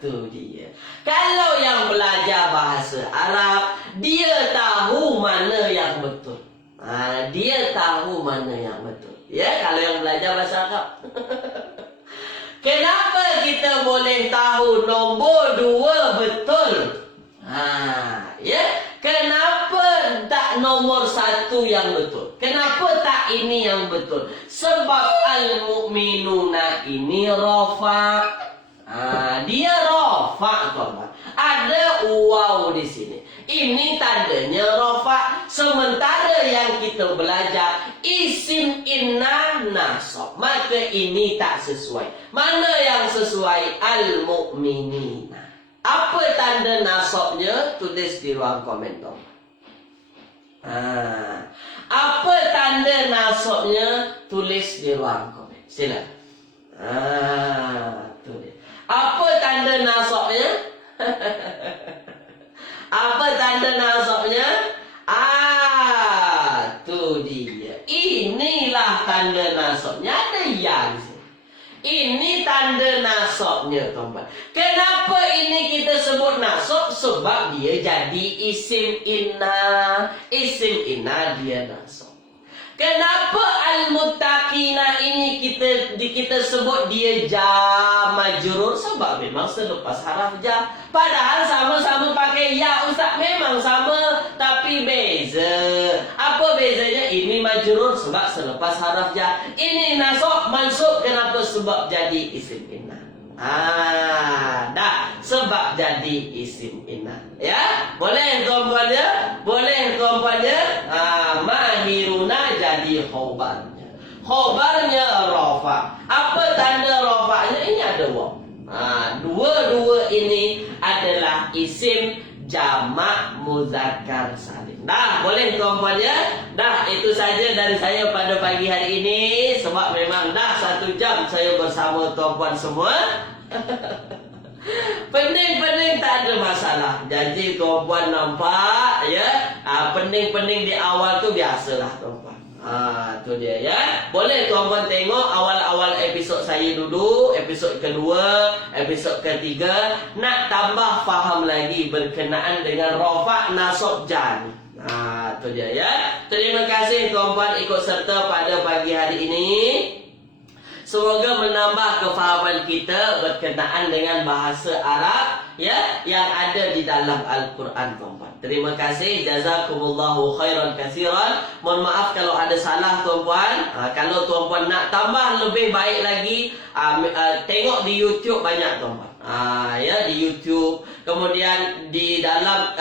Tu dia. Kalau yang belajar bahasa Arab, dia tahu mana yang betul. Dia tahu mana yang betul. Ya, kalau yang belajar bahasa Arab. Kenapa kita boleh tahu nombor 2 betul? Ya, kenapa tak nombor 1 yang betul? Kenapa tak ini yang betul? Sebab al-mu'minuna ini rafa. Dia rafa, tuan-tuan. Ada waw di sini. Ini tandanya rafa. Sementara yang kita belajar isim inna nasab, maka ini tak sesuai. Mana yang sesuai? Al-mu'minina. Apa tanda nasabnya? Tulis di ruang komen, tuan-tuan. Apa tanda nasabnya? Tulis di ruang komen. Sila. Tulis. Apa tanda nasabnya? Apa tanda nasabnya? Tu dia. Inilah tanda nasabnya. Ada yang. Ini tanda nasabnya, tuan-tuan. Kenapa ini kita sebut nasab? Sebab dia jadi isim inna. Isim inna dia nasab. Kenapa al-muttaqina ini kita sebut dia jar majrur? Sebab memang selepas haraf jar. Padahal sama-sama pakai ya, Ustaz. Memang sama, tapi beza. Apa bezanya? Ini majrur sebab selepas haraf jar. Ini nasab mansub. Kenapa? Sebab jadi isim inna. Dah. Sebab jadi isim inna. Ya? Boleh tuan-tuan ya? Boleh tuan-tuan ya? Mahiruna jadi khobarnya. Khobarnya rafa. Apa tanda rafanya? Ini ada waw. Dua-dua ini adalah isim jamak muzakkar salim. Dah, boleh tuan-tuan ya? Dah, itu saja dari saya pada pagi hari ini. Sebab memang dah 1 jam saya bersama tuan-tuan semua. Pening-pening tak ada masalah. Jadi tuan-puan nampak ya, pening-pening di awal tu biasalah tuan-puan. Tu dia ya. Boleh tuan-puan tengok awal-awal episod saya dulu, episod kedua, episod ketiga, nak tambah faham lagi berkenaan dengan rafa' nasab jar. Tu dia ya. Terima kasih tuan-puan ikut serta pada pagi hari ini. Semoga menambah kefahaman kita berkenaan dengan bahasa Arab ya yang ada di dalam Al-Quran, tuan-puan. Terima kasih, jazakumullahu khairan katsiran. Mohon maaf kalau ada salah, tuan-puan. Kalau tuan-puan nak tambah lebih baik lagi, tengok di YouTube banyak, tuan-puan. Ya, di YouTube. Kemudian di dalam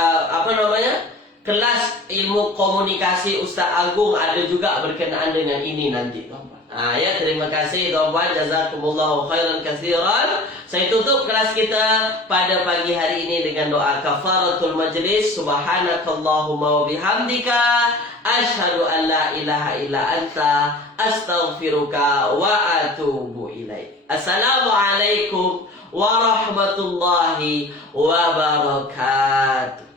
kelas ilmu komunikasi Ustaz Agung ada juga berkenaan dengan ini nanti, tuan-puan. Ya, terima kasih tuan-puan, jazakumullahu khairan katsiran. Saya tutup kelas kita pada pagi hari ini dengan doa kafaratul majlis. Subhanakallahumma wa bihamdika asyhadu an la ilaha illa anta astaghfiruka wa atubu ilaik. Assalamualaikum warahmatullahi wabarakatuh.